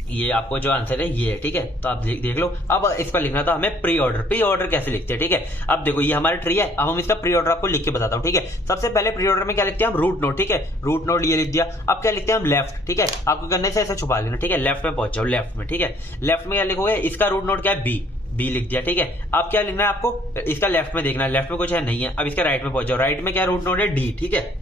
ये आपको जो आंसर है ये है, ठीक है। तो आप देख लो। अब इस पर लिखना था हमें प्री ऑर्डर कैसे लिखते हैं, ठीक है। अब देखो ये हमारा ट्री है, अब हम इसका प्री ऑर्डर आपको लिख के बताता हूँ, ठीक है। सबसे पहले प्री ऑर्डर में क्या लिखते हैं हम, रूट नोड, ठीक है। रूट नोड ये लिख दिया। अब क्या लिखते हैं हम, लेफ्ट, ठीक है। आपको करने से ऐसा छुपा लेना, ठीक है, लेफ्ट में पहुंच जाओ, लेफ्ट में, ठीक है। लेफ्ट में क्या लिखोगे, इसका रूट नोड क्या है, बी लिख दिया, ठीक है। अब क्या लिखना है आपको, इसका लेफ्ट में देखना है, लेफ्ट में कुछ है नहीं है। अब इसका राइट में पहुंच जाओ, राइट में क्या रूट नोड है, डी, ठीक है,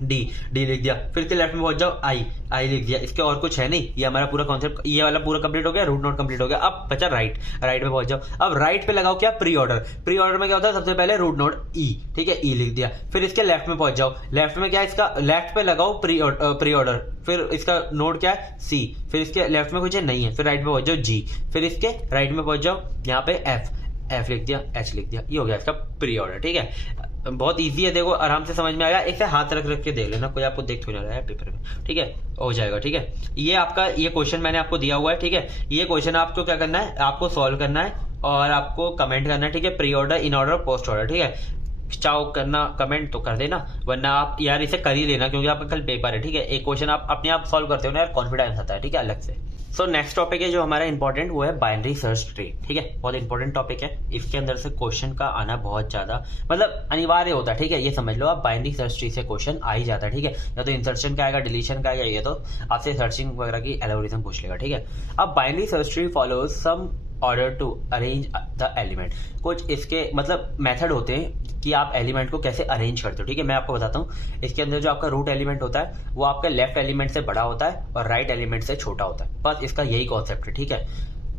डी लिख दिया। फिर इसके लेफ्ट में पहुंच जाओ, आई लिख दिया। इसके और कुछ है नहीं, ये हमारा पूरा कॉन्सेप्ट ये वाला पूरा कंप्लीट हो गया, रूट नोड कंप्लीट हो गया। अब बचा राइट में पहुंच जाओ। अब राइट पे लगाओ क्या, प्री ऑर्डर में क्या होता है, सबसे पहले रूट नोड ई, ठीक है, ई लिख दिया। फिर इसके लेफ्ट में पहुंच जाओ, लेफ्ट में क्या है, इसका लेफ्ट पे लगाओ प्री ऑर्डर, फिर इसका नोड क्या है, सी, फिर इसके लेफ्ट में कुछ है नहीं है, फिर राइट में पहुंच जाओ, जी, फिर इसके राइट में पहुंच जाओ यहाँ पे एफ, एफ लिख दिया, एच लिख दिया, ये हो गया इसका प्री ऑर्डर। ठीक है, बहुत इजी है, देखो आराम से समझ में आएगा। इसे हाथ रख रख के देख लेना, कोई आपको देख तो नहीं रहा है पेपर में। ठीक है, हो जाएगा। ठीक है, ये आपका ये क्वेश्चन मैंने आपको दिया हुआ है। ठीक है, ये क्वेश्चन आपको क्या करना है, आपको सॉल्व करना है और आपको कमेंट करना है। ठीक है, pre order, in order, post order. ठीक है, चाहो करना कमेंट तो कर देना, वरना आप यार इसे कर ही लेना, क्योंकि आपका कल पेपर है। ठीक है, एक क्वेश्चन आप अपने आप सॉल्व करते हो ना यार, कॉन्फिडेंस आता है। ठीक है, अलग से। सो नेक्स्ट टॉपिक है जो हमारा इंपॉर्टेंट, वो है बाइनरी सर्च ट्री। ठीक है, बहुत इंपॉर्टेंट टॉपिक है, इसके अंदर से क्वेश्चन का आना बहुत ज्यादा मतलब अनिवार्य होता है। ठीक है, ये समझ लो आप, बाइनरी सर्च ट्री से क्वेश्चन आ ही जाता है। ठीक है, या तो इंसर्शन का आएगा, डिलीशन का आएगा, ये तो आपसे सर्चिंग वगैरह की एल्गोरिथम पूछ लेगा। ठीक है, अब binary search tree follows some order to arrange the element. कुछ इसके मतलब मेथड होते हैं कि आप एलिमेंट को कैसे अरेंज करते हो। ठीक है, मैं आपको बताता हूँ। इसके अंदर जो आपका रूट एलिमेंट होता है वो आपका लेफ्ट एलिमेंट से बड़ा होता है और राइट एलिमेंट से छोटा होता है, बस इसका यही कॉन्सेप्ट है। ठीक है,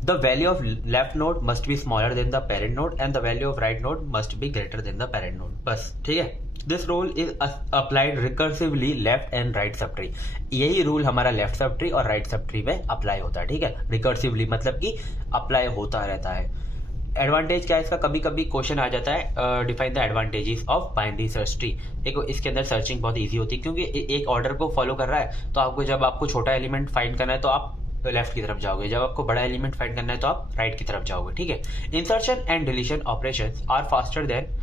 the value of left node must be smaller than the parent node and the value of right node must be greater than the parent node, बस। ठीक है, this rule is applied recursively left and right sub tree. यही रूल हमारा लेफ्ट सब ट्री और राइट सब ट्री में अप्लाई होता है। ठीक है, रिकर्सिवली मतलब कि अप्लाई होता रहता है। एडवांटेज क्या है इसका, कभी कभी क्वेश्चन आ जाता है define the advantages of binary search tree. देखो इसके अंदर सर्चिंग बहुत इजी होती है, क्योंकि एक ऑर्डर को फॉलो कर रहा है, तो आपको जब आपको छोटा एलिमेंट फाइंड करना है तो आप लेफ्ट की तरफ जाओगे, जब आपको बड़ा एलिमेंट फाइंड करना है तो आप राइट की तरफ जाओगे। ठीक है, insertion and deletion operations are faster than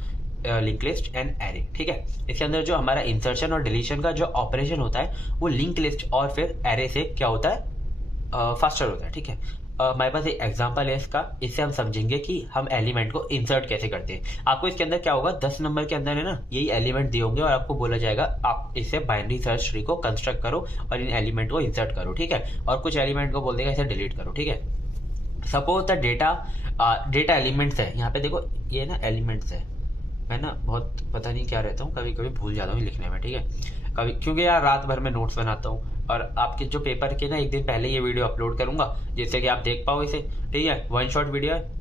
link list and array. ठीक है, इसके अंदर जो हमारा इंसर्शन और डिलीशन का जो ऑपरेशन होता है वो लिंक लिस्ट और फिर एरे से क्या होता है, फास्टर होता है। ठीक है, हमारे पास एक एग्जांपल है इसका, इससे हम समझेंगे कि हम एलिमेंट को इंसर्ट कैसे करते हैं। आपको इसके अंदर क्या होगा, 10 नंबर के अंदर है ना, यही एलिमेंट दिए होंगे और आपको बोला जाएगा आप इससे बाइनरी सर्च ट्री को कंस्ट्रक्ट करो और इन एलिमेंट को इंसर्ट करो। ठीक है, और कुछ एलिमेंट को बोल देगा इसे डिलीट करो। ठीक है, सपोज द डेटा एलिमेंट्स है, यहाँ पे देखो ये ना एलिमेंट्स है, मैं ना बहुत पता नहीं क्या रहता हूँ, कभी कभी भूल जाता हूँ लिखने में। ठीक है, कभी क्योंकि यार रात भर में नोट्स बनाता हूँ और आपके जो पेपर के ना एक दिन पहले ये वीडियो अपलोड करूंगा जिससे कि आप देख पाओ इसे। ठीक है, वन शॉट वीडियो है।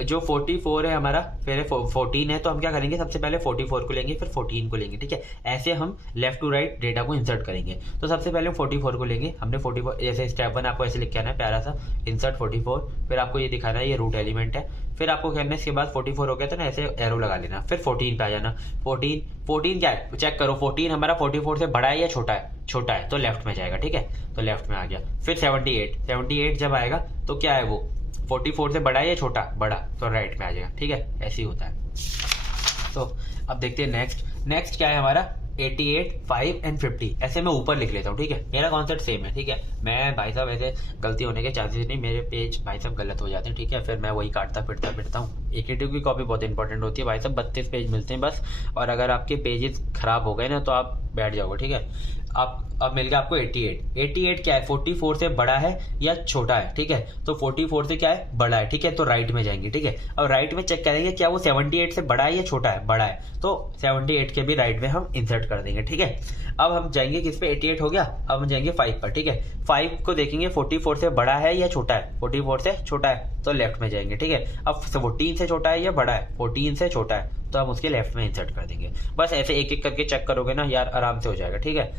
जो 44 है हमारा, फिर 14 है, तो हम क्या करेंगे, सबसे पहले 44 को लेंगे फिर 14 को लेंगे। ठीक है, ऐसे हम लेफ्ट टू राइट डेटा को इंसर्ट करेंगे। तो सबसे पहले 44 को लेंगे, हमने 44 जैसे स्टेप 1 आपको ऐसे लिख के आना है प्यारा सा, इंसर्ट 44, फिर आपको ये दिखाना है ये रूट एलिमेंट है, फिर आपको करना है इसके बाद 44 हो गया तो ना ऐसे एरो लगा लेना, फिर 14 पे आ जाना। 14 क्या है, चेक करो 14 हमारा 44 से बड़ा है या छोटा है, छोटा है तो लेफ्ट में जाएगा। ठीक है, तो लेफ्ट में आ गया। फिर 78 जब आएगा तो क्या है वो 44 से बड़ा है या छोटा, बड़ा, तो राइट में आ जाएगा। ठीक है, ऐसे ही होता है। तो अब देखते हैं नेक्स्ट क्या है हमारा, 88, 5 एंड 50, ऐसे मैं ऊपर लिख लेता हूँ। ठीक है, मेरा कॉन्सेप्ट सेम है। ठीक है, मैं भाई साहब ऐसे गलती होने के चांसेस नहीं, मेरे पेज भाई साहब गलत हो जाते हैं। ठीक है, फिर मैं वही काटता फिरता हूँ। AKTU की कॉपी बहुत इंपॉर्टेंट होती है भाई साहब, 32 पेज मिलते हैं बस, और अगर आपके पेजेस खराब हो गए ना तो आप बैठ जाओगे। ठीक है, अब मिल गया आपको 88 क्या है, 44 से बड़ा है या छोटा है। ठीक है, तो 44 से क्या है, बड़ा है। ठीक है, तो राइट में जाएंगे। ठीक है, अब राइट में चेक करेंगे क्या वो 78 से बड़ा है या छोटा है, बड़ा है, तो 78 के भी राइट में हम इंसर्ट कर देंगे। ठीक है, अब हम जाएंगे किस पे, 88 हो गया, अब हम जाएंगे 5 पर। ठीक है, 5 को देखेंगे 44 से बड़ा है या छोटा है, 44 से छोटा है तो लेफ्ट में जाएंगे। ठीक है, अब 14 से छोटा है या बड़ा है, 14 से छोटा है तो हम उसके लेफ्ट में इंसर्ट कर देंगे। बस ऐसे एक एक करके चेक करोगे ना यार, आराम से हो जाएगा। ठीक है,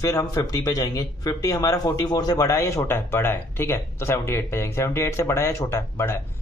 फिर हम 50 पे जाएंगे। 50 हमारा 44 से बड़ा है या छोटा है, बड़ा है। ठीक है, तो 78 पे जाएंगे। 78 से बड़ा है या छोटा है, बड़ा है,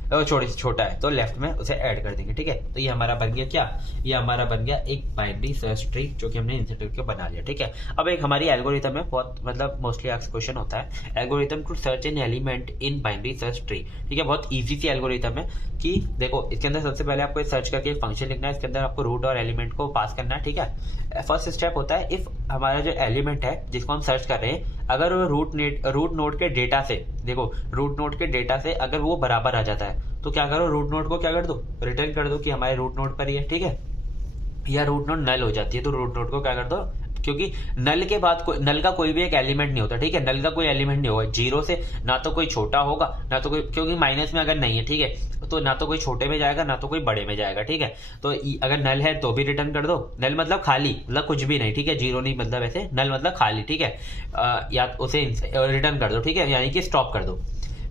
छोटा है, तो लेफ्ट में उसे ऐड कर देंगे। ठीक है, तो ये हमारा बन गया क्या, ये हमारा बन गया एक बाइनरी सर्च ट्री जो कि हमने इंसर्ट करके बना लिया। ठीक है, अब एक हमारी एल्गोरिथम है, बहुत मतलब मोस्टली आस्क्ड क्वेश्चन होता है, algorithm to search an element in binary search tree. ठीक है, बहुत ईजी सी एल्गोरिथम है कि देखो इसके अंदर सबसे पहले आपको सर्च करके एक फंक्शन लिखना है, इसके अंदर आपको रूट और एलिमेंट को पास करना है। ठीक है, फर्स्ट स्टेप होता है इफ हमारा जो एलिमेंट है जिसको हम सर्च कर रहे हैं, अगर वो रूट नोड के डेटा से, देखो रूट नोड के डेटा से अगर वो बराबर आ जाता है तो क्या करो, रूट नोड को क्या कर दो, रिटर्न कर दो कि हमारे रूट नोड पर ही है। ठीक है, या रूट नोड नल हो जाती है तो रूट नोड को क्या कर दो, क्योंकि नल के बाद नल का कोई भी एक एलिमेंट नहीं होता। ठीक है, नल का कोई एलिमेंट नहीं होगा, जीरो से ना तो कोई छोटा होगा ना तो कोई, क्योंकि माइनस में अगर नहीं है, ठीक है, तो ना तो कोई छोटे में जाएगा ना तो कोई बड़े में जाएगा। ठीक है, तो अगर नल है तो भी रिटर्न कर दो, नल मतलब खाली, मतलब कुछ भी नहीं। ठीक है, जीरो नहीं मतलब ऐसे, नल मतलब खाली। ठीक है, या उसे रिटर्न कर दो। ठीक है, यानी कि स्टॉप कर दो।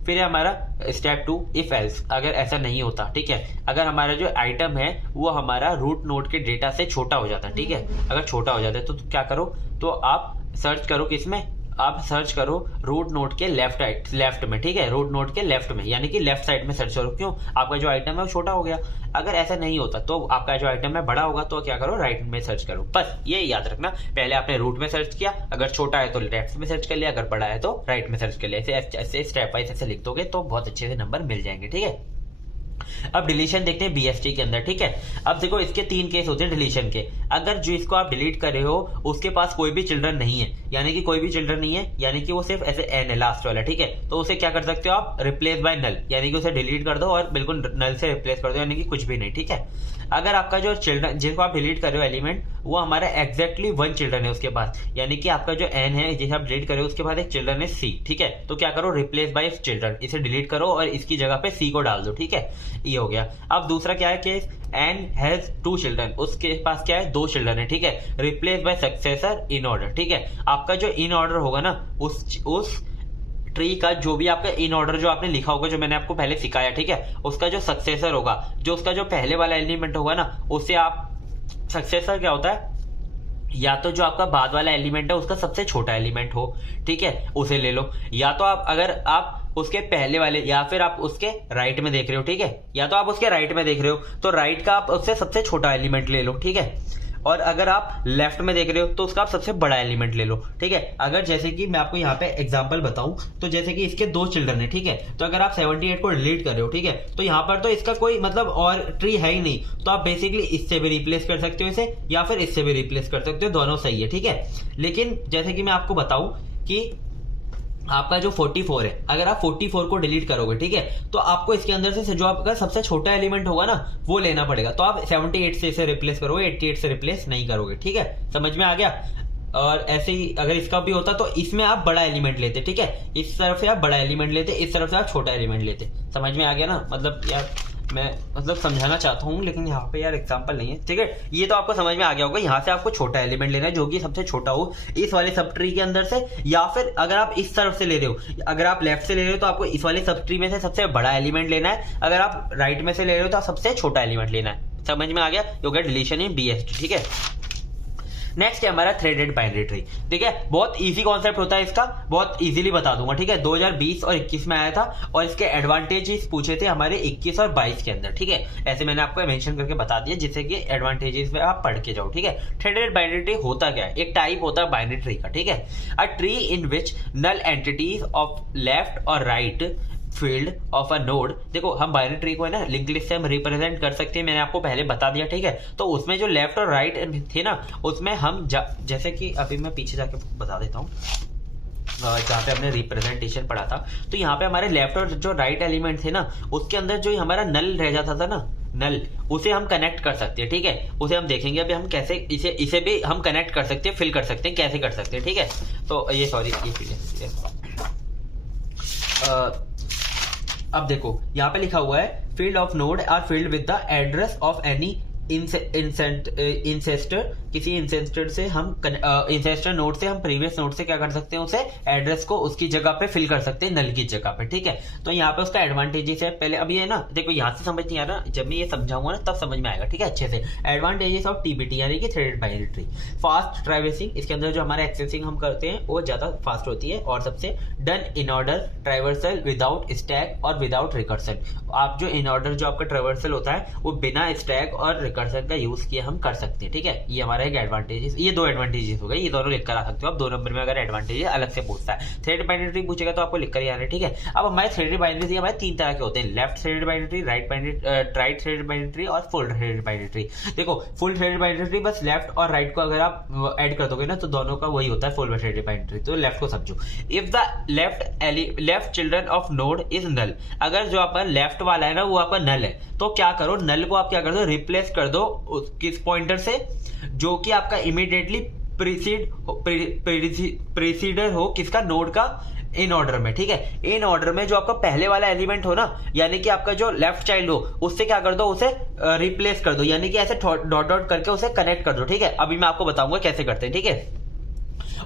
फिर है हमारा स्टेप 2 इफ एल्स, अगर ऐसा नहीं होता। ठीक है, अगर हमारा जो आइटम है वो हमारा रूट नोड के डेटा से छोटा हो जाता है। ठीक है, अगर छोटा हो जाता है तो क्या करो, तो आप सर्च करो किसमें, आप सर्च करो रूट नोड के लेफ्ट में, ठीक है, रूट नोड के लेफ्ट में, यानी कि लेफ्ट साइड में सर्च करो। क्यों? आपका जो आइटम है वो छोटा हो गया। अगर ऐसा नहीं होता तो आपका जो आइटम है बड़ा होगा, तो क्या करो, राइट में सर्च करो। बस ये याद रखना, पहले आपने रूट में सर्च किया, अगर छोटा है तो लेफ्ट में सर्च कर लिया, अगर बड़ा है तो राइट में सर्च कर लिया। ऐसे स्टेप वाइज ऐसे लिख दोगे तो बहुत अच्छे से नंबर मिल जाएंगे, ठीक है। अब डिलीशन देखते हैं बीएसटी के अंदर, ठीक है। अब देखो इसके 3 केस होते हैं डिलीशन के। अगर जो इसको आप डिलीट कर रहे हो उसके पास कोई भी चिल्ड्रन नहीं है, यानी कि कोई भी चिल्ड्रन नहीं है, यानी कि वो सिर्फ ऐसे एन है लास्ट वाला, ठीक है, तो उसे क्या कर सकते हो आप, रिप्लेस बाय नल, यानी कि उसे डिलीट कर दो और बिल्कुल नल से रिप्लेस कर दो, यानी कि कुछ भी नहीं, ठीक है। अगर आपका जो चिल्ड्रन जिसको आप डिलीट कर रहे हो एलिमेंट, वो हमारा एग्जैक्टली 1 चिल्ड्रन है उसके पास, यानी कि आपका जो एन है जिसे आप डिलीट कर रहे हो उसके पास एक चिल्ड्रन है सी, ठीक है, तो क्या करो, रिप्लेस बाय चिल्ड्रन, इसे डिलीट करो और इसकी जगह पे सी को डाल दो, ठीक है, ये हो गया। अब दूसरा क्या है केस, एन हैज 2 चिल्ड्रन, उसके पास क्या है, 2 चिल्ड्रन है, ठीक है, replace by successor in order, ठीक है। आपका जो इन ऑर्डर होगा ना, उस ट्री का जो भी आपका इन ऑर्डर जो आपने लिखा होगा, जो मैंने आपको पहले सिखाया, ठीक है, उसका जो सक्सेसर होगा, जो उसका जो पहले वाला एलिमेंट होगा ना, उससे आप, सक्सेसर क्या होता है, या तो जो आपका बाद वाला एलिमेंट है उसका सबसे छोटा एलिमेंट हो, ठीक है, उसे ले लो, या तो आप अगर आप उसके पहले वाले, या फिर आप उसके राइट में देख रहे हो, ठीक है, या तो आप उसके राइट में देख रहे हो तो राइट का आप उससे सबसे छोटा एलिमेंट ले लो, ठीक है, और अगर आप लेफ्ट में देख रहे हो तो उसका आप सबसे बड़ा एलिमेंट ले लो, ठीक है। अगर जैसे कि मैं आपको यहाँ पे एग्जांपल बताऊं, तो जैसे कि इसके 2 चिल्ड्रन है, ठीक है, तो अगर आप 78 को डिलीट कर रहे हो, ठीक है, तो यहाँ पर तो इसका कोई मतलब और ट्री है ही नहीं, तो आप बेसिकली इससे भी रिप्लेस कर सकते हो इसे, या फिर इससे भी रिप्लेस कर सकते हो, दोनों सही है, ठीक है। लेकिन जैसे कि मैं आपको बताऊं कि आपका जो 44 है, अगर आप 44 को डिलीट करोगे, ठीक है, तो आपको इसके अंदर से जो आपका सबसे छोटा एलिमेंट होगा ना, वो लेना पड़ेगा, तो आप 78 से इसे रिप्लेस करोगे, 88 से रिप्लेस नहीं करोगे, ठीक है, समझ में आ गया। और ऐसे ही अगर इसका भी होता तो इसमें आप बड़ा एलिमेंट लेते, ठीक है, इस तरफ से आप बड़ा एलिमेंट लेते, इस तरफ से आप छोटा एलिमेंट लेते, समझ में आ गया ना। मतलब यार मैं मतलब समझाना चाहता हूँ, लेकिन यहाँ पे यार एग्जांपल नहीं है, ठीक है, ये तो आपको समझ में आ गया होगा। यहाँ से आपको छोटा एलिमेंट लेना है जो कि सबसे छोटा हो इस वाले सब ट्री के अंदर से, या फिर अगर आप इस तरफ से ले रहे हो, अगर आप लेफ्ट से ले रहे हो तो आपको इस वाले सब ट्री में से सबसे बड़ा एलिमेंट लेना है, अगर आप राइट में से ले रहे हो तो सबसे छोटा एलिमेंट लेना है, समझ में आ गया। यो गया डिलीशन इन बीएसटी, ठीक है। नेक्स्ट है हमारा थ्रेडेड बाइनरी ट्री, ठीक है, बहुत इजी कॉन्सेप्ट होता है इसका, बहुत इजीली बता दूंगा, ठीक है, 2020 और 21 में आया था, और इसके एडवांटेजेस पूछे थे हमारे 21 और 22 के अंदर, ठीक है, ऐसे मैंने आपको मेंशन करके बता दिया जिससे कि एडवांटेजेस में आप पढ़ के जाओ, ठीक है। थ्रेडेड बाइनरी ट्री होता क्या है, एक टाइप होता है बाइनरी ट्री का, ठीक है, a tree in which null entities of left और right field of a node. देखो हम बाइनरी ट्री को है ना लिंक लिस्ट से हम रिप्रेजेंट कर सकते हैं, मैंने आपको पहले बता दिया, ठीक है, तो उसमें जो लेफ्ट और राइट थे ना, उसमें हम जैसे कि अभी मैं पीछे जाके बता देता हूँ, जहाँ पे हमने रिप्रेजेंटेशन पढ़ा था, तो यहाँ पे हमारे लेफ्ट और जो राइट एलिमेंट थे ना, उसके अंदर जो हमारा नल रह जाता था ना, नल, उसे हम कनेक्ट कर सकते हैं, ठीक है, उसे हम देखेंगे अभी हम कैसे इसे भी हम कनेक्ट कर सकते हैं, फिल कर सकते हैं, कैसे कर सकते हैं, ठीक है। तो ये सॉरी ये अब देखो यहाँ पे लिखा हुआ है field of node are field with the address of any ancestor, किसी इंसेस्टर से हम इंसेस्टर नोड से हम प्रीवियस नोड से क्या कर सकते हैं, उसे एड्रेस को उसकी जगह पे फिल कर सकते हैं, नल की जगह पे, ठीक है। तो यहाँ पे उसका एडवांटेजेस है, पहले अभी है ना, देखो यहाँ से समझ नहीं आ रहा, जब मैं ये समझाऊंगा ना तब समझ में आएगा, ठीक है, अच्छे से। एडवांटेजेस ऑफ टीबीटी यानी कि threaded binary tree, fast traversing, इसके अंदर जो हमारा एक्सेसिंग हम करते हैं वो ज्यादा फास्ट होती है, और सबसे done in order traversal without stack और विदाउट रिकर्सन। आप जो इन ऑर्डर जो आपका ट्रैवर्सल होता है वो बिना स्टैक और रिकर्सन का यूज किए हम कर सकते हैं, ठीक है, ये हमारा एक एडवांटेजेस, ये 2 एडवांटेजेस हो गए, ये दोनों लिख कर आ सकते हो आप 2 नंबर में, अगर एडवांटेज अलग से पूछता है। थ्रेडेड बाइनरी ट्री पूछेगा तो आपको लिख कर ही आना है, ठीक है। अब हमारे थ्रेडेड बाइनरी ट्री हमारे 3 तरह के होते हैं, left threaded binary tree, right threaded binary tree और फुल थ्रेडेड बाइनरी ट्री। देखो फुल थ्रेडेड बाइनरी ट्री बस लेफ्ट और राइट को अगर आप ऐड कर दोगे ना तो दोनों का वही होता है फुल थ्रेडेड बाइनरी ट्री, तो लेफ्ट को समझो। If the left children of node is null, अगर जो आपका लेफ्ट वाला है ना वो आपका नल है, तो क्या करो, नल को आप क्या कर दो, रिप्लेस कर दो किस पॉइंटर से, जो कि आपका इमीडिएटली प्रीसीडर हो किसका, नोड का, इन ऑर्डर में, ठीक है, इन ऑर्डर में जो आपका पहले वाला एलिमेंट हो ना, यानी कि आपका जो लेफ्ट चाइल्ड हो उससे क्या कर दो, उसे रिप्लेस कर दो, यानी कि ऐसे डॉट डॉट करके उसे कनेक्ट कर दो, ठीक है, अभी मैं आपको बताऊंगा कैसे करते हैं, ठीक है।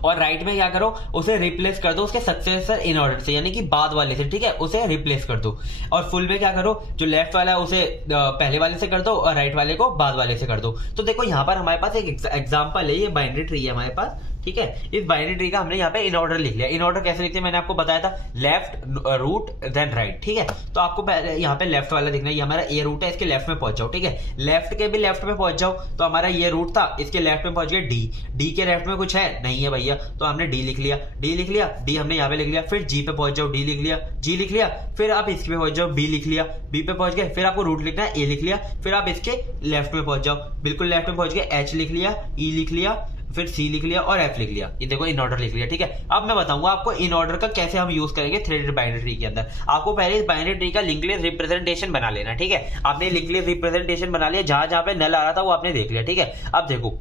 और राइट में क्या करो, उसे रिप्लेस कर दो उसके सक्सेसर इन ऑर्डर से, यानी कि बाद वाले से, ठीक है, उसे रिप्लेस कर दो। और फुल में क्या करो, जो लेफ्ट वाला है उसे पहले वाले से कर दो और राइट वाले को बाद वाले से कर दो। तो देखो यहाँ पर हमारे पास एक एग्जांपल है, ये बाइनरी ट्री है हमारे पास, ठीक है। इस बाइनरी ट्री का हमने यहाँ पे इन ऑर्डर लिख लिया। इन ऑर्डर कैसे लिखते हैं मैंने आपको बताया था, लेफ्ट रूट देन राइट, ठीक है। तो आपको पहले यहाँ पे लेफ्ट वाला देखना है, ये हमारा ए रूट है, इसके लेफ्ट में पहुंच जाओ, ठीक है। लेफ्ट के भी लेफ्ट में पहुंच जाओ, तो हमारा ये रूट था, इसके लेफ्ट में पहुंच गया डी। डी के लेफ्ट में कुछ है नहीं है भैया, तो हमने डी लिख लिया। डी लिख लिया, डी हमने यहाँ पे लिख लिया। फिर जी पे पहुंच जाओ, डी लिख लिया। जी लिख लिया, फिर आप इसके पे पहुंच जाओ, बी लिख लिया। बी पे पहुंच गए, फिर आपको रूट लिखना है, ए लिख लिया। फिर आप इसके लेफ्ट में पहुंच जाओ, बिल्कुल लेफ्ट में पहुंच गए, एच लिख लिया, ई लिख लिया, फिर सी लिख लिया और एफ लिख लिया। ये देखो इन ऑर्डर लिख लिया, ठीक है। अब मैं बताऊंगा आपको इन ऑर्डर का कैसे हम यूज करेंगे थ्रेडेड बाइनरी ट्री के अंदर। आपको पहले इस बाइनरी ट्री का लिंक लिस्ट रिप्रेजेंटेशन बना लेना, ठीक है। आपने लिंक लिस्ट रिप्रेजेंटेशन बना लिया, जहां जहां पे नल आ रहा था वो आपने देख लिया, ठीक है। अब देखो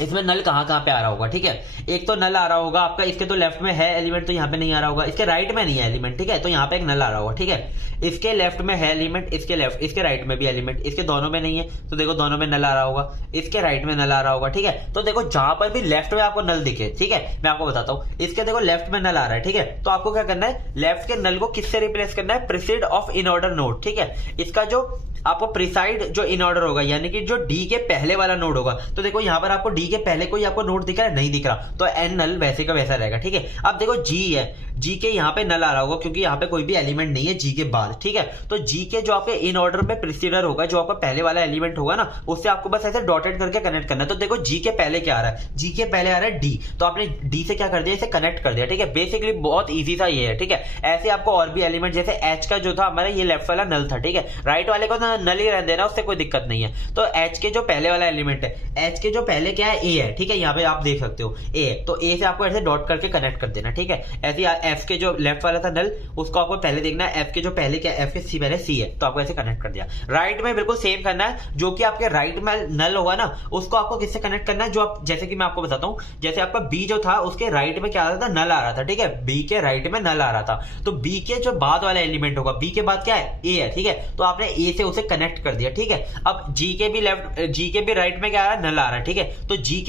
इसमें नल कहाँ कहाँ पे आ रहा होगा, ठीक है। एक तो नल आ रहा होगा आपका, इसके तो लेफ्ट में है एलिमेंट, तो यहाँ पे नहीं आ रहा होगा। इसके राइट में नहीं है एलिमेंट, ठीक है, तो यहाँ पे एक नल आ रहा होगा, ठीक है। इसके लेफ्ट में है एलिमेंट, इसके लेफ्ट, इसके राइट में भी एलिमेंट, इसके दोनों में नहीं है, तो देखो दोनों में नल आ रहा होगा। इसके राइट में नल आ रहा होगा, ठीक है। तो देखो जहां पर भी लेफ्ट में आपको नल दिखे, ठीक है, मैं आपको बताता हूँ। इसके देखो लेफ्ट में नल आ रहा है, ठीक है। तो आपको क्या करना है, लेफ्ट के नल को किससे रिप्लेस करना है, preceded of in order node, ठीक है। इसका जो आपको प्रिसाइड जो इन ऑर्डर होगा, यानी कि जो डी के पहले वाला नोड होगा, तो देखो यहां पर आपको डी के पहले कोई आपको नोड दिख रहा है, नहीं दिख रहा, तो एन नल वैसे का वैसा रहेगा, ठीक है। अब देखो जी है, जी के यहाँ पे नल आ रहा होगा क्योंकि यहाँ पे कोई भी एलिमेंट नहीं है जी के बाद, ठीक है। तो जी के जो आपके इन ऑर्डर में प्रिसीडर होगा, जो आपका पहले वाला एलिमेंट होगा ना, उससे आपको बस ऐसे डॉटेड करके कनेक्ट करना है। तो देखो जी के पहले क्या आ रहा है, जी के पहले आ रहा है डी, तो आपने डी से क्या कर दिया, इसे कनेक्ट कर दिया, ठीक है। बेसिकली बहुत ईजी सा ये है, ठीक है। ऐसे आपको और भी एलिमेंट, जैसे एच का जो था हमारा, ये लेफ्ट वाला नल था, ठीक है। राइट वाले को नल ही रहने देना, उससे कोई दिक्कत नहीं है। तो एच के जो पहले वाला एलिमेंट है, एच के जो पहले क्या है, ए है, ठीक है। यहाँ पे आप देख सकते हो ए है, तो ए से आपको ऐसे डॉट करके कनेक्ट कर देना, ठीक है। ऐसे एफ के जो लेफ्ट वाला था नल, उसको आपको पहले देखना है, एफ के जो पहले क्या, एफ के सी पहले सी है, तो आपको ऐसे कनेक्ट कर दिया। राइट में बिल्कुल सेम करना है, जो कि आपके राइट में नल होगा ना, उसको आपको किससे कनेक्ट करना है, जो आप, जैसे कि मैं आपको बताता हूं, जैसे आपका बी जो था, उसके राइट में क्या आ रहा था, नल आ रहा था, ठीक है। बी के राइट में नल आ रहा था, तो बी के जो बाद वाला एलिमेंट होगा, बी के बाद क्या है, ए है, ठीक है। तो आपने ए से उसे कनेक्ट कर दिया, ठीक है। अब जी के भी लेफ्ट, जी के भी राइट में क्या आ रहा है, नल आ रहा है, ठीक है। तो जी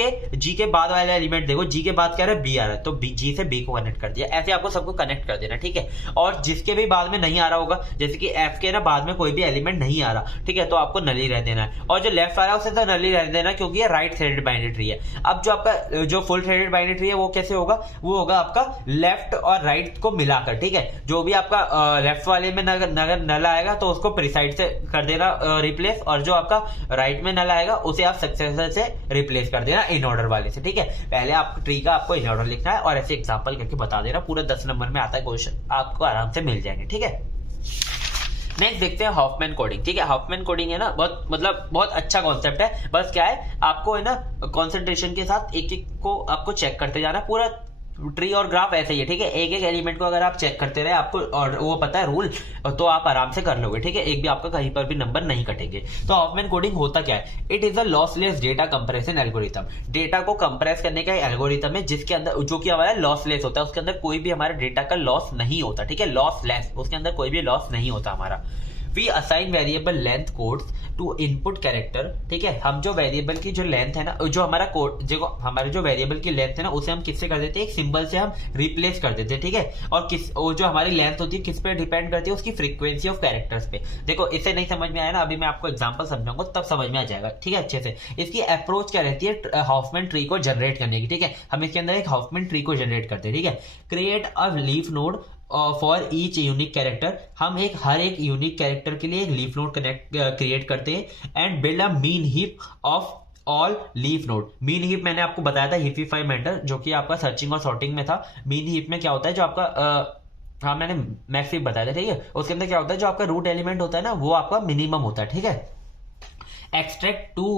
के बाद वाला एलिमेंट देखो, जी के बाद क्या आ रहा है, बी आ रहा है, तो जी से बी को कनेक्ट कर दिया। ऐसे आपको सबको कनेक्ट कर देना, ठीक है। और जिसके भी बाद में नहीं आ रहा होगा, जैसे कि एफ के ना बाद में कोई भी एलिमेंट नहीं आ रहा, ठीक है, तो आपको नल ही रह देना है। और जो लेफ्ट आ रहा है उसे तो नल ही रह देना, क्योंकि ये राइट थ्रेडेड बाइनरी ट्री है। अब जो आपका जो फुल थ्रेडेड बाइनरी ट्री है वो कैसे होगा, वो होगा आपका लेफ्ट और राइट को मिलाकर, ठीक है। जो भी आपका लेफ्ट वाले में अगर नल आएगा तो उसको प्रीसाइड से कर देना रिप्लेस, और जो आपका राइट में नल आएगा उसे आप सक्सेसर से रिप्लेस कर देना इन ऑर्डर वाले से, ठीक है। पहले आप ट्री का आपको इन ऑर्डर लिखना है और ऐसे एग्जांपल करके बता देना, पूरा 10 नंबर में आता है क्वेश्चन, आपको आराम से मिल जाएंगे, ठीक है। नेक्स्ट देखते हैं हॉफमैन कोडिंग, ठीक है। हॉफमैन कोडिंग है ना, बहुत अच्छा कॉन्सेप्ट है। बस क्या है, आपको है ना कंसंट्रेशन के साथ एक एक को आपको चेक करते जाना। पूरा ट्री और ग्राफ ऐसे ही है, ठीक है। एक एक एलिमेंट को अगर आप चेक करते रहे, आपको और वो पता है रूल, तो आप आराम से कर लोगे, ठीक है। एक भी आपका कहीं पर भी नंबर नहीं कटेंगे। तो हॉफमैन कोडिंग होता क्या है, it is a lossless data compression algorithm. Data को कंप्रेस करने का एल्गोरिथम है, जिसके अंदर, जो कि हमारा लॉसलेस होता है, उसके अंदर कोई भी हमारा डेटा का लॉस नहीं होता, ठीक है। लॉसलेस, उसके अंदर कोई भी लॉस नहीं होता हमारा। We assign variable length codes to input character, ठीक है। हम जो वेरिएबल की जो लेंथ है ना, जो हमारा कोड, जो हमारे जो वेरिएबल की लेंथ है ना, उसे हम किससे कर देते हैं, एक सिंबल से हम रिप्लेस कर देते हैं, ठीक है। और जो हमारी लेंथ होती है किस पे डिपेंड करती है, उसकी फ्रीक्वेंसी ऑफ कैरेक्टर्स पे। देखो इसे नहीं समझ में आया ना, अभी मैं आपको एग्जांपल समझाऊंगा तब समझ में आ जाएगा, ठीक है, अच्छे से। इसकी अप्रोच क्या रहती है हॉफमैन ट्री को जनरेट करने की, ठीक है। हम इसके अंदर एक हॉफमैन ट्री को जनरेट करते हैं, ठीक है। Create a leaf node for each unique character, हम हर एक यूनिक कैरेक्टर के लिए एक लीफ नोड क्रिएट करते हैं। And build a mean heap of all leaf node. Mean heap मैंने आपको बताया था हिपिफाई मेंटर, जो कि आपका सर्चिंग और सॉर्टिंग में था। मीन हीप में क्या होता है, जो आपका हाँ मैंने मैक्स हीप बताया था, ठीक है। उसके अंदर क्या होता है, जो आपका रूट एलिमेंट होता है ना, वो आपका मिनिमम होता है, ठीक है। Extract 2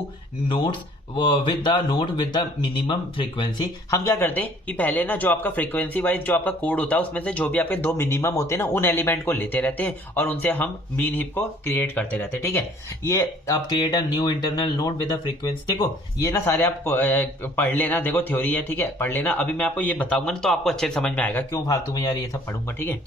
nodes with the node with the minimum frequency. हम क्या करते हैं कि पहले ना जो आपका फ्रीक्वेंसी वाइज जो आपका कोड होता है, उसमें से जो भी आपके 2 मिनिमम होते हैं ना, उन एलिमेंट को लेते रहते हैं और उनसे हम मीन हीप को क्रिएट करते रहते हैं, ठीक है। ये आप create a new internal node with the frequency, देखो ये ना सारे आप पढ़ लेना, देखो थ्योरी है, ठीक है, पढ़ लेना। अभी मैं आपको ये बताऊंगा ना, तो आपको अच्छे से समझ में आएगा, क्यों फालतू में यार ये सब पढ़ूंगा, ठीक है।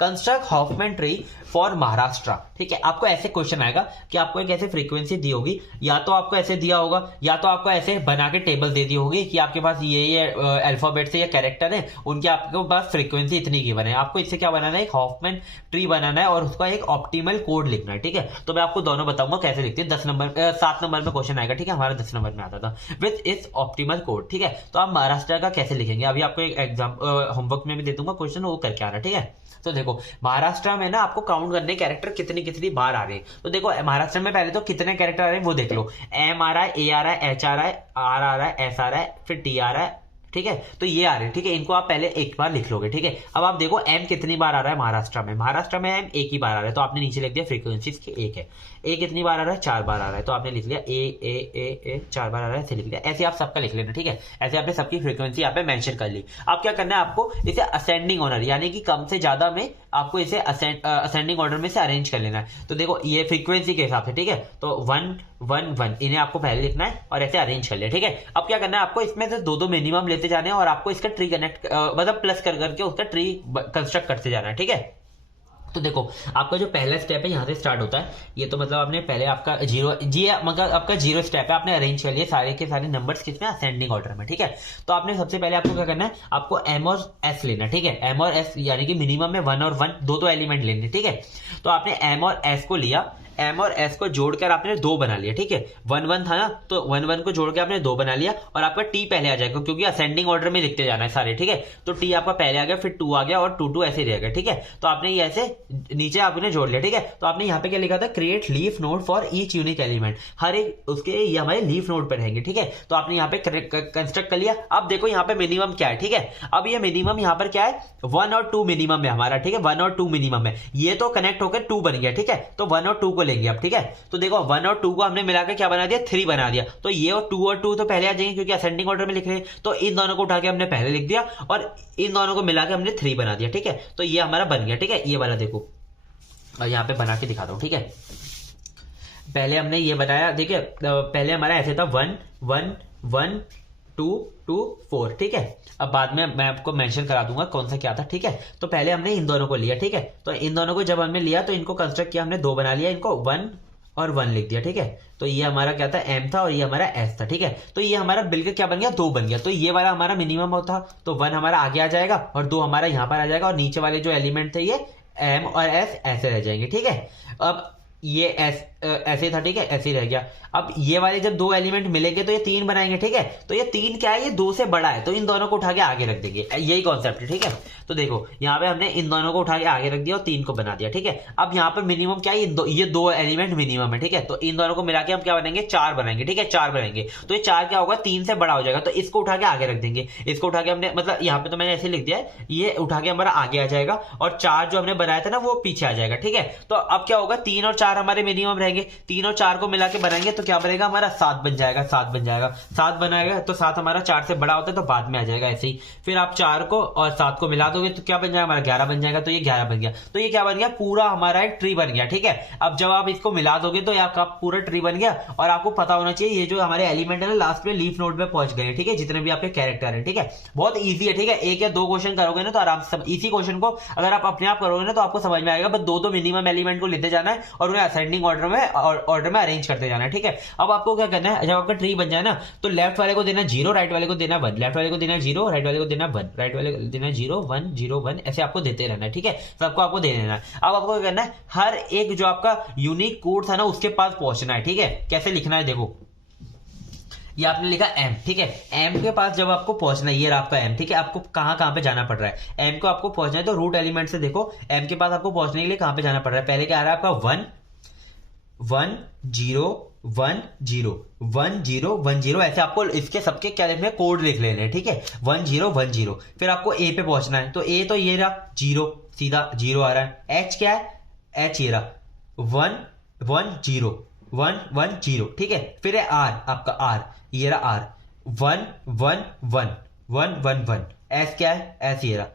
Construct Huffman tree for Maharashtra, ठीक है। आपको ऐसे क्वेश्चन आएगा कि आपको एक ऐसे फ्रीक्वेंसी दी होगी, या तो आपको ऐसे दिया होगा, या तो आपको ऐसे बना के टेबल दे दी होगी कि आपके पास ये अल्फाबेट से या कैरेक्टर है, उनके आपके पास फ्रीक्वेंसी इतनी गिवन है। आपको इससे क्या बनाना है, एक हॉफमैन ट्री बनाना है और उसका एक ऑप्टिमल कोड लिखना है, ठीक है। तो मैं आपको दोनों बताऊंगा कैसे लिखते हैं। 7 नंबर में क्वेश्चन आएगा, ठीक है, हमारा 10 नंबर में आता था विथ इस ऑप्टिमल कोड, ठीक है। तो आप महाराष्ट्र का कैसे लिखेंगे, अभी आपको एक एग्जाम होमवर्क में भी दे दूंगा क्वेश्चन, वो करके आना, ठीक है। तो देखो महाराष्ट्र में ना आपको काउंट करने कैरेक्टर कितनी कितनी बार आ रहे हैं। तो देखो महाराष्ट्र में पहले तो कितने कैरेक्टर आ रहे हैं वो देख लो। एम आ रहा है, ए आ रहा है, एच आ रहा है, आर आ रहा है, एस आ रहा है, फिर टी आ रहा है, ठीक है। तो ये आ रहे हैं, ठीक है। इनको आप पहले एक बार लिख लोगे, ठीक है। अब आप देखो एम कितनी बार आ रहा है महाराष्ट्र में एम एक ही बार आ रहा है, तो आपने नीचे लिख दिया फ्रीक्वेंसी एक है। ए कितनी बार आ रहा है, 4 बार आ रहा है, तो आपने लिख लिया ए 4 बार आ रहा है, ऐसे लिख लिया। ऐसे आप सबका लिख लेना, ठीक है। ऐसे आपने सबकी फ्रीक्वेंसी यहाँ पे मेंशन कर ली। अब क्या करना है आपको, इसे असेंडिंग ऑर्डर यानी कि कम से ज्यादा में आपको इसे असेंडिंग ऑर्डर में से अरेंज कर लेना है। तो देखो ये फ्रीक्वेंसी के हिसाब से, ठीक है। तो 1 1 1 इन्हें आपको पहले लिखना है और ऐसे अरेंज कर लिया, ठीक है। अब क्या करना है आपको, इसमें से दो मिनिमम लेते जाने हैं और आपको इसका ट्री कनेक्ट मतलब प्लस कर करके उसका ट्री कंस्ट्रक्ट करते जाना है, ठीक है। तो देखो आपका जो पहला स्टेप है यहाँ से स्टार्ट होता है। ये तो मतलब आपने पहले आपका मतलब आपका 0 स्टेप है, आपने अरेंज कर लिए सारे के सारे नंबर्स किसमें, असेंडिंग ऑर्डर में, ठीक है। तो आपने सबसे पहले आपको क्या करना है, आपको एम और एस लेना, ठीक है। एम और एस यानी कि मिनिमम में 1 और 1 दो एलिमेंट लेने, ठीक है। तो आपने एम और एस को लिया, एम और एस को जोड़कर आपने 2 बना लिया, ठीक है। 1 1 था ना, तो 1 1 को जोड़ के आपने 2 बना लिया और आपका टी पहले आ जाएगा क्योंकि असेंडिंग ऑर्डर में लिखते जाना है सारे, ठीक है। तो टी आपका पहले आ गया, फिर 2 आ गया और 2 2 ऐसे रहेगा, ठीक है। तो आपने ये ऐसे नीचे आपने जोड़ लिया, ठीक है। तो आपने यहाँ पे क्या लिखा था, create leaf node for each unique element, हर एक उसके ये हमारे लीफ नोड पर रहेंगे, ठीक है। तो आपने यहाँ पे कंस्ट्रक्ट कर लिया। अब देखो यहाँ पे मिनिमम क्या है, ठीक है। अब ये मिनिमम यहाँ पर क्या है, 1 और 2 मिनिमम है हमारा, ठीक है। 1 और 2 मिनिमम है, ये तो कनेक्ट होकर 2 बन गया, ठीक है। तो 1 और 2 को लेंगे अब, ठीक है। तो देखो 1 और 2 को हमने मिलाकर क्या बना दिया, 3 बना दिया। तो ये और 2 तो पहले आ जाएंगे क्योंकि असेंडिंग ऑर्डर में लिख रहे हैं। तो इन दोनों को उठा के हमने पहले लिख दिया और इन दोनों को मिलाकर हमने 3 बना दिया, ठीक है। तो ये हमारा बन गया, ठीक है। ये वाला देखो और यहाँ पे बना के दिखाता हूँ, ठीक है। पहले हमने ये बनाया, देखिए पहले हमारा ऐसे था 1 1 1 2 2 4, ठीक है। अब बाद में मैं आपको मेंशन करा दूंगा कौन सा क्या था, ठीक है। तो पहले हमने इन दोनों को लिया, ठीक है। तो इन दोनों को जब हमने लिया तो इनको कंस्ट्रक्ट किया हमने, 2 बना लिया, इनको 1 और 1 लिख दिया, ठीक है। तो ये हमारा क्या था, एम था और ये हमारा एस था, ठीक है। तो ये हमारा बिल्कुल क्या बन गया, 2 बन गया। तो ये वाला हमारा मिनिमम होता, तो 1 हमारा आगे आ जाएगा और 2 हमारा यहाँ पर आ जाएगा और नीचे वाले जो एलिमेंट थे ये एम और एस ऐसे रह जाएंगे, ठीक है। अब ये एस ऐसे था, ठीक है, ऐसे ही रह गया। अब ये वाले जब 2 एलिमेंट मिलेंगे तो ये 3 बनाएंगे, ठीक है। तो ये 3 क्या है, ये 2 से बड़ा है, तो इन दोनों को उठा के आगे रख देंगे, यही कॉन्सेप्ट है, ठीक है। तो देखो यहाँ पे हमने इन दोनों को उठा के आगे रख दिया और 3 को बना दिया, ठीक है। अब यहाँ पर मिनिमम क्या है, ये 2 एलिमेंट मिनिमम है, ठीक है। तो इन दोनों को मिला के हम क्या बनाएंगे, 4 बनाएंगे, ठीक है। 4 बनाएंगे तो ये 4 क्या होगा, 3 से बड़ा हो जाएगा, तो इसको उठा के आगे रख देंगे। इसको उठा के हमने मतलब यहाँ पे तो मैंने ऐसे लिख दिया है, ये उठा के हमारा आगे आ जाएगा और 4 जो हमने बनाया था ना वो पीछे आ जाएगा, ठीक है। तो अब क्या होगा, 3 और 4 हमारे मिनिमम रहेंगे, 3 और 4 को मिला के बनाएंगे तो क्या बनेगा हमारा, 7 बन जाएगा। 7 बन जाएगा, 7 बनाएगा तो 7 हमारा 4 से बड़ा होता है तो बाद में आ जाएगा ऐसे ही। फिर आप 4 को और 7 को मिला दोगे तो क्या बन जाएगा हमारा, 11 बन जाएगा। तो ये 11 बन गया, तो ये क्या बन गया, पूरा हमारा एक ट्री बन गया, ठीक है। अब जब आप इसको मिला दोगे तो आपका पूरा ट्री बन गया और आपको पता होना चाहिए ये जो हमारे एलिमेंट है ना लास्ट में लीफ नोड पे पहुंच गए, ठीक है, जितने भी आपके कैरेक्टर है, ठीक है। बहुत ईजी है, ठीक है। 1 या 2 क्वेश्चन करोगे ना तो आराम से, इसी क्वेश्चन को अगर आप अपने आप करोगे ना तो आपको समझ में आएगा। बस 2 मिनिमम एलिमेंट को लेते जाना है और उन्हें असेंडिंग ऑर्डर में अरेंज करते जाना है, ठीक है। अब आपको क्या करना है, जब आपका ट्री बन जाए ना तो लेफ्ट वाले को देना 0, राइट वाले को देना 1, लेफ्ट वाले को देना 0, राइट वाले को देना 1, राइट वाले को देना 0 1 0 1, ऐसे आपको देते रहना है, ठीक है। सबको आपको दे देना है। अब आपको क्या करना है, हर एक जो आपका यूनिक कोड था ना उसके पास पहुंचना है, ठीक है। कैसे लिखना है देखो, ये आपने लिखा एम, ठीक है। एम के पास जब आपको पहुंचना है, ये आपका एम, ठीक है। आपको कहां पे जाना पड़ रहा है, एम को आपको पहुंचना है तो रूट एलिमेंट से देखो एम के पास आपको पहुंचने के लिए कहां पे जाना पड़ रहा है। पहले क्या आ रहा है आपका 1 1 0 1 0 1 0 1 0, ऐसे आपको इसके सबके क्या लिखने हैं, कोड लिख लेने हैं, ठीक है। 1 0 1 0, फिर आपको ए पे पहुंचना है तो ए तो ये रहा 0, सीधा 0 आ रहा है। एच क्या है, एच ये रहा 1 1 0 1 1 0, ठीक है। फिर है आर, आपका आर ये रहा आर 1 1 1 1 1 1। एस क्या है, एस ये रहा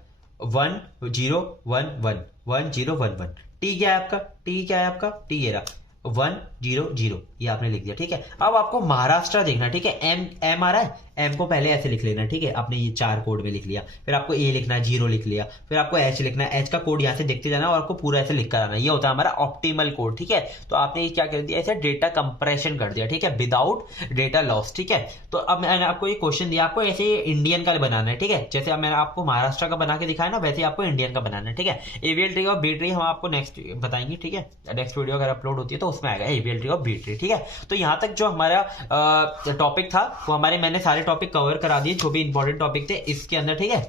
1 0 1 1 1 0 1 1। टी क्या है आपका, टी क्या है आपका, टी ये रहा 1 0 0, ये आपने लिख दिया, ठीक है। अब आपको महाराष्ट्र देखना, ठीक है। एम आ रहा है, एम को पहले ऐसे लिख लेना, ठीक है। आपने ये 4 कोड में लिख लिया, फिर आपको ए लिखना है, 0 लिख लिया, फिर आपको एच लिखना है, एच का कोड यहाँ से देखते जाना और आपको पूरा ऐसे लिख कर आना। ये होता है हमारा ऑप्टिमल कोड, ठीक है। तो आपने ये क्या कर दिया, ऐसे डेटा कंप्रेशन कर दिया, ठीक है, विदाउट डेटा लॉस, ठीक है। तो अब मैंने आपको ये क्वेश्चन दिया, आपको ऐसे इंडियन का बनाना है, ठीक है। जैसे अब मैंने आपको महाराष्ट्र का बना के दिखाया ना, वैसे आपको इंडियन का बनाना है, ठीक है। एवीएल ट्री और बी ट्री हम आपको नेक्स्ट बताएंगे, ठीक है। नेक्स्ट वीडियो अगर अपलोड होती है तो उसमें आएगा एवीएल ट्री और बी ट्री, ठीक है। तो यहाँ तक जो हमारा टॉपिक था वो हमारे मैंने सारे टॉपिक कवर करा दिए जो भी इंपॉर्टेंट टॉपिक थे इसके अंदर, ठीक है।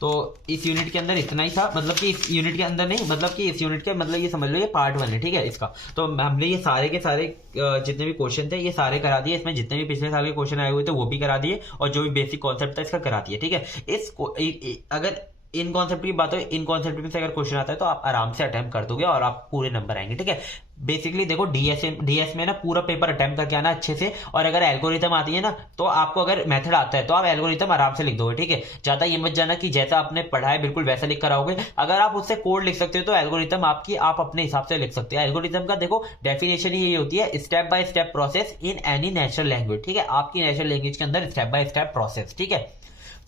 तो इस यूनिट के अंदर इतना ही था, मतलब कि इस यूनिट के अंदर नहीं, मतलब कि इस यूनिट के मतलब ये समझ लो ये पार्ट 1 है, ठीक है इसका। तो हमने ये सारे के सारे जितने भी क्वेश्चन थे ये सारे करा दिए, इसमें जितने भी पिछले साल के क्वेश्चन आए हुए थे वो भी करा दिए, और जो भी बेसिक कॉन्सेप्ट था इसका करा दिया, ठीक है। अगर इन कॉन्सेप्ट की बात हो, इन कॉन्सेप्ट में से अगर क्वेश्चन आता है तो आप आराम से अटेम्प्ट कर दोगे और आप पूरे नंबर आएंगे, ठीक है। बेसिकली देखो डीएस में ना पूरा पेपर अटेम्प्ट करके आना अच्छे से, और अगर एल्गोरिथम आती है ना तो आपको अगर मेथड आता है तो आप एल्गोरिथम आराम से लिख दोगे, ठीक है। ज्यादा ये मत जाना कि जैसा आपने पढ़ा है बिल्कुल वैसा लिख कर आओगे। अगर आप उससे कोड लिख सकते हो तो एल्गोरिथम आपकी आप अपने हिसाब से लिख सकते हो। एल्गोरिथम का देखो डेफिनेशन ही ये होती है, step by step process in any natural language, ठीक है। आपकी नेचुरल लैंग्वेज के अंदर स्टेप बाय स्टेप प्रोसेस, ठीक है।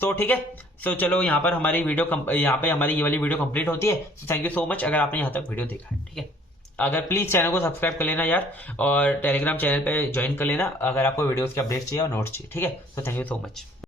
तो ठीक है, सो चलो यहाँ पर हमारी वीडियो यहाँ पे हमारी ये वाली वीडियो कंप्लीट होती है। So thank you so much अगर आपने यहाँ तक वीडियो देखा है, ठीक है। अगर प्लीज चैनल को सब्सक्राइब कर लेना यार, और टेलीग्राम चैनल पे ज्वाइन कर लेना अगर आपको वीडियोस के अपडेट्स चाहिए और नोट्स चाहिए, ठीक है। So thank you so much.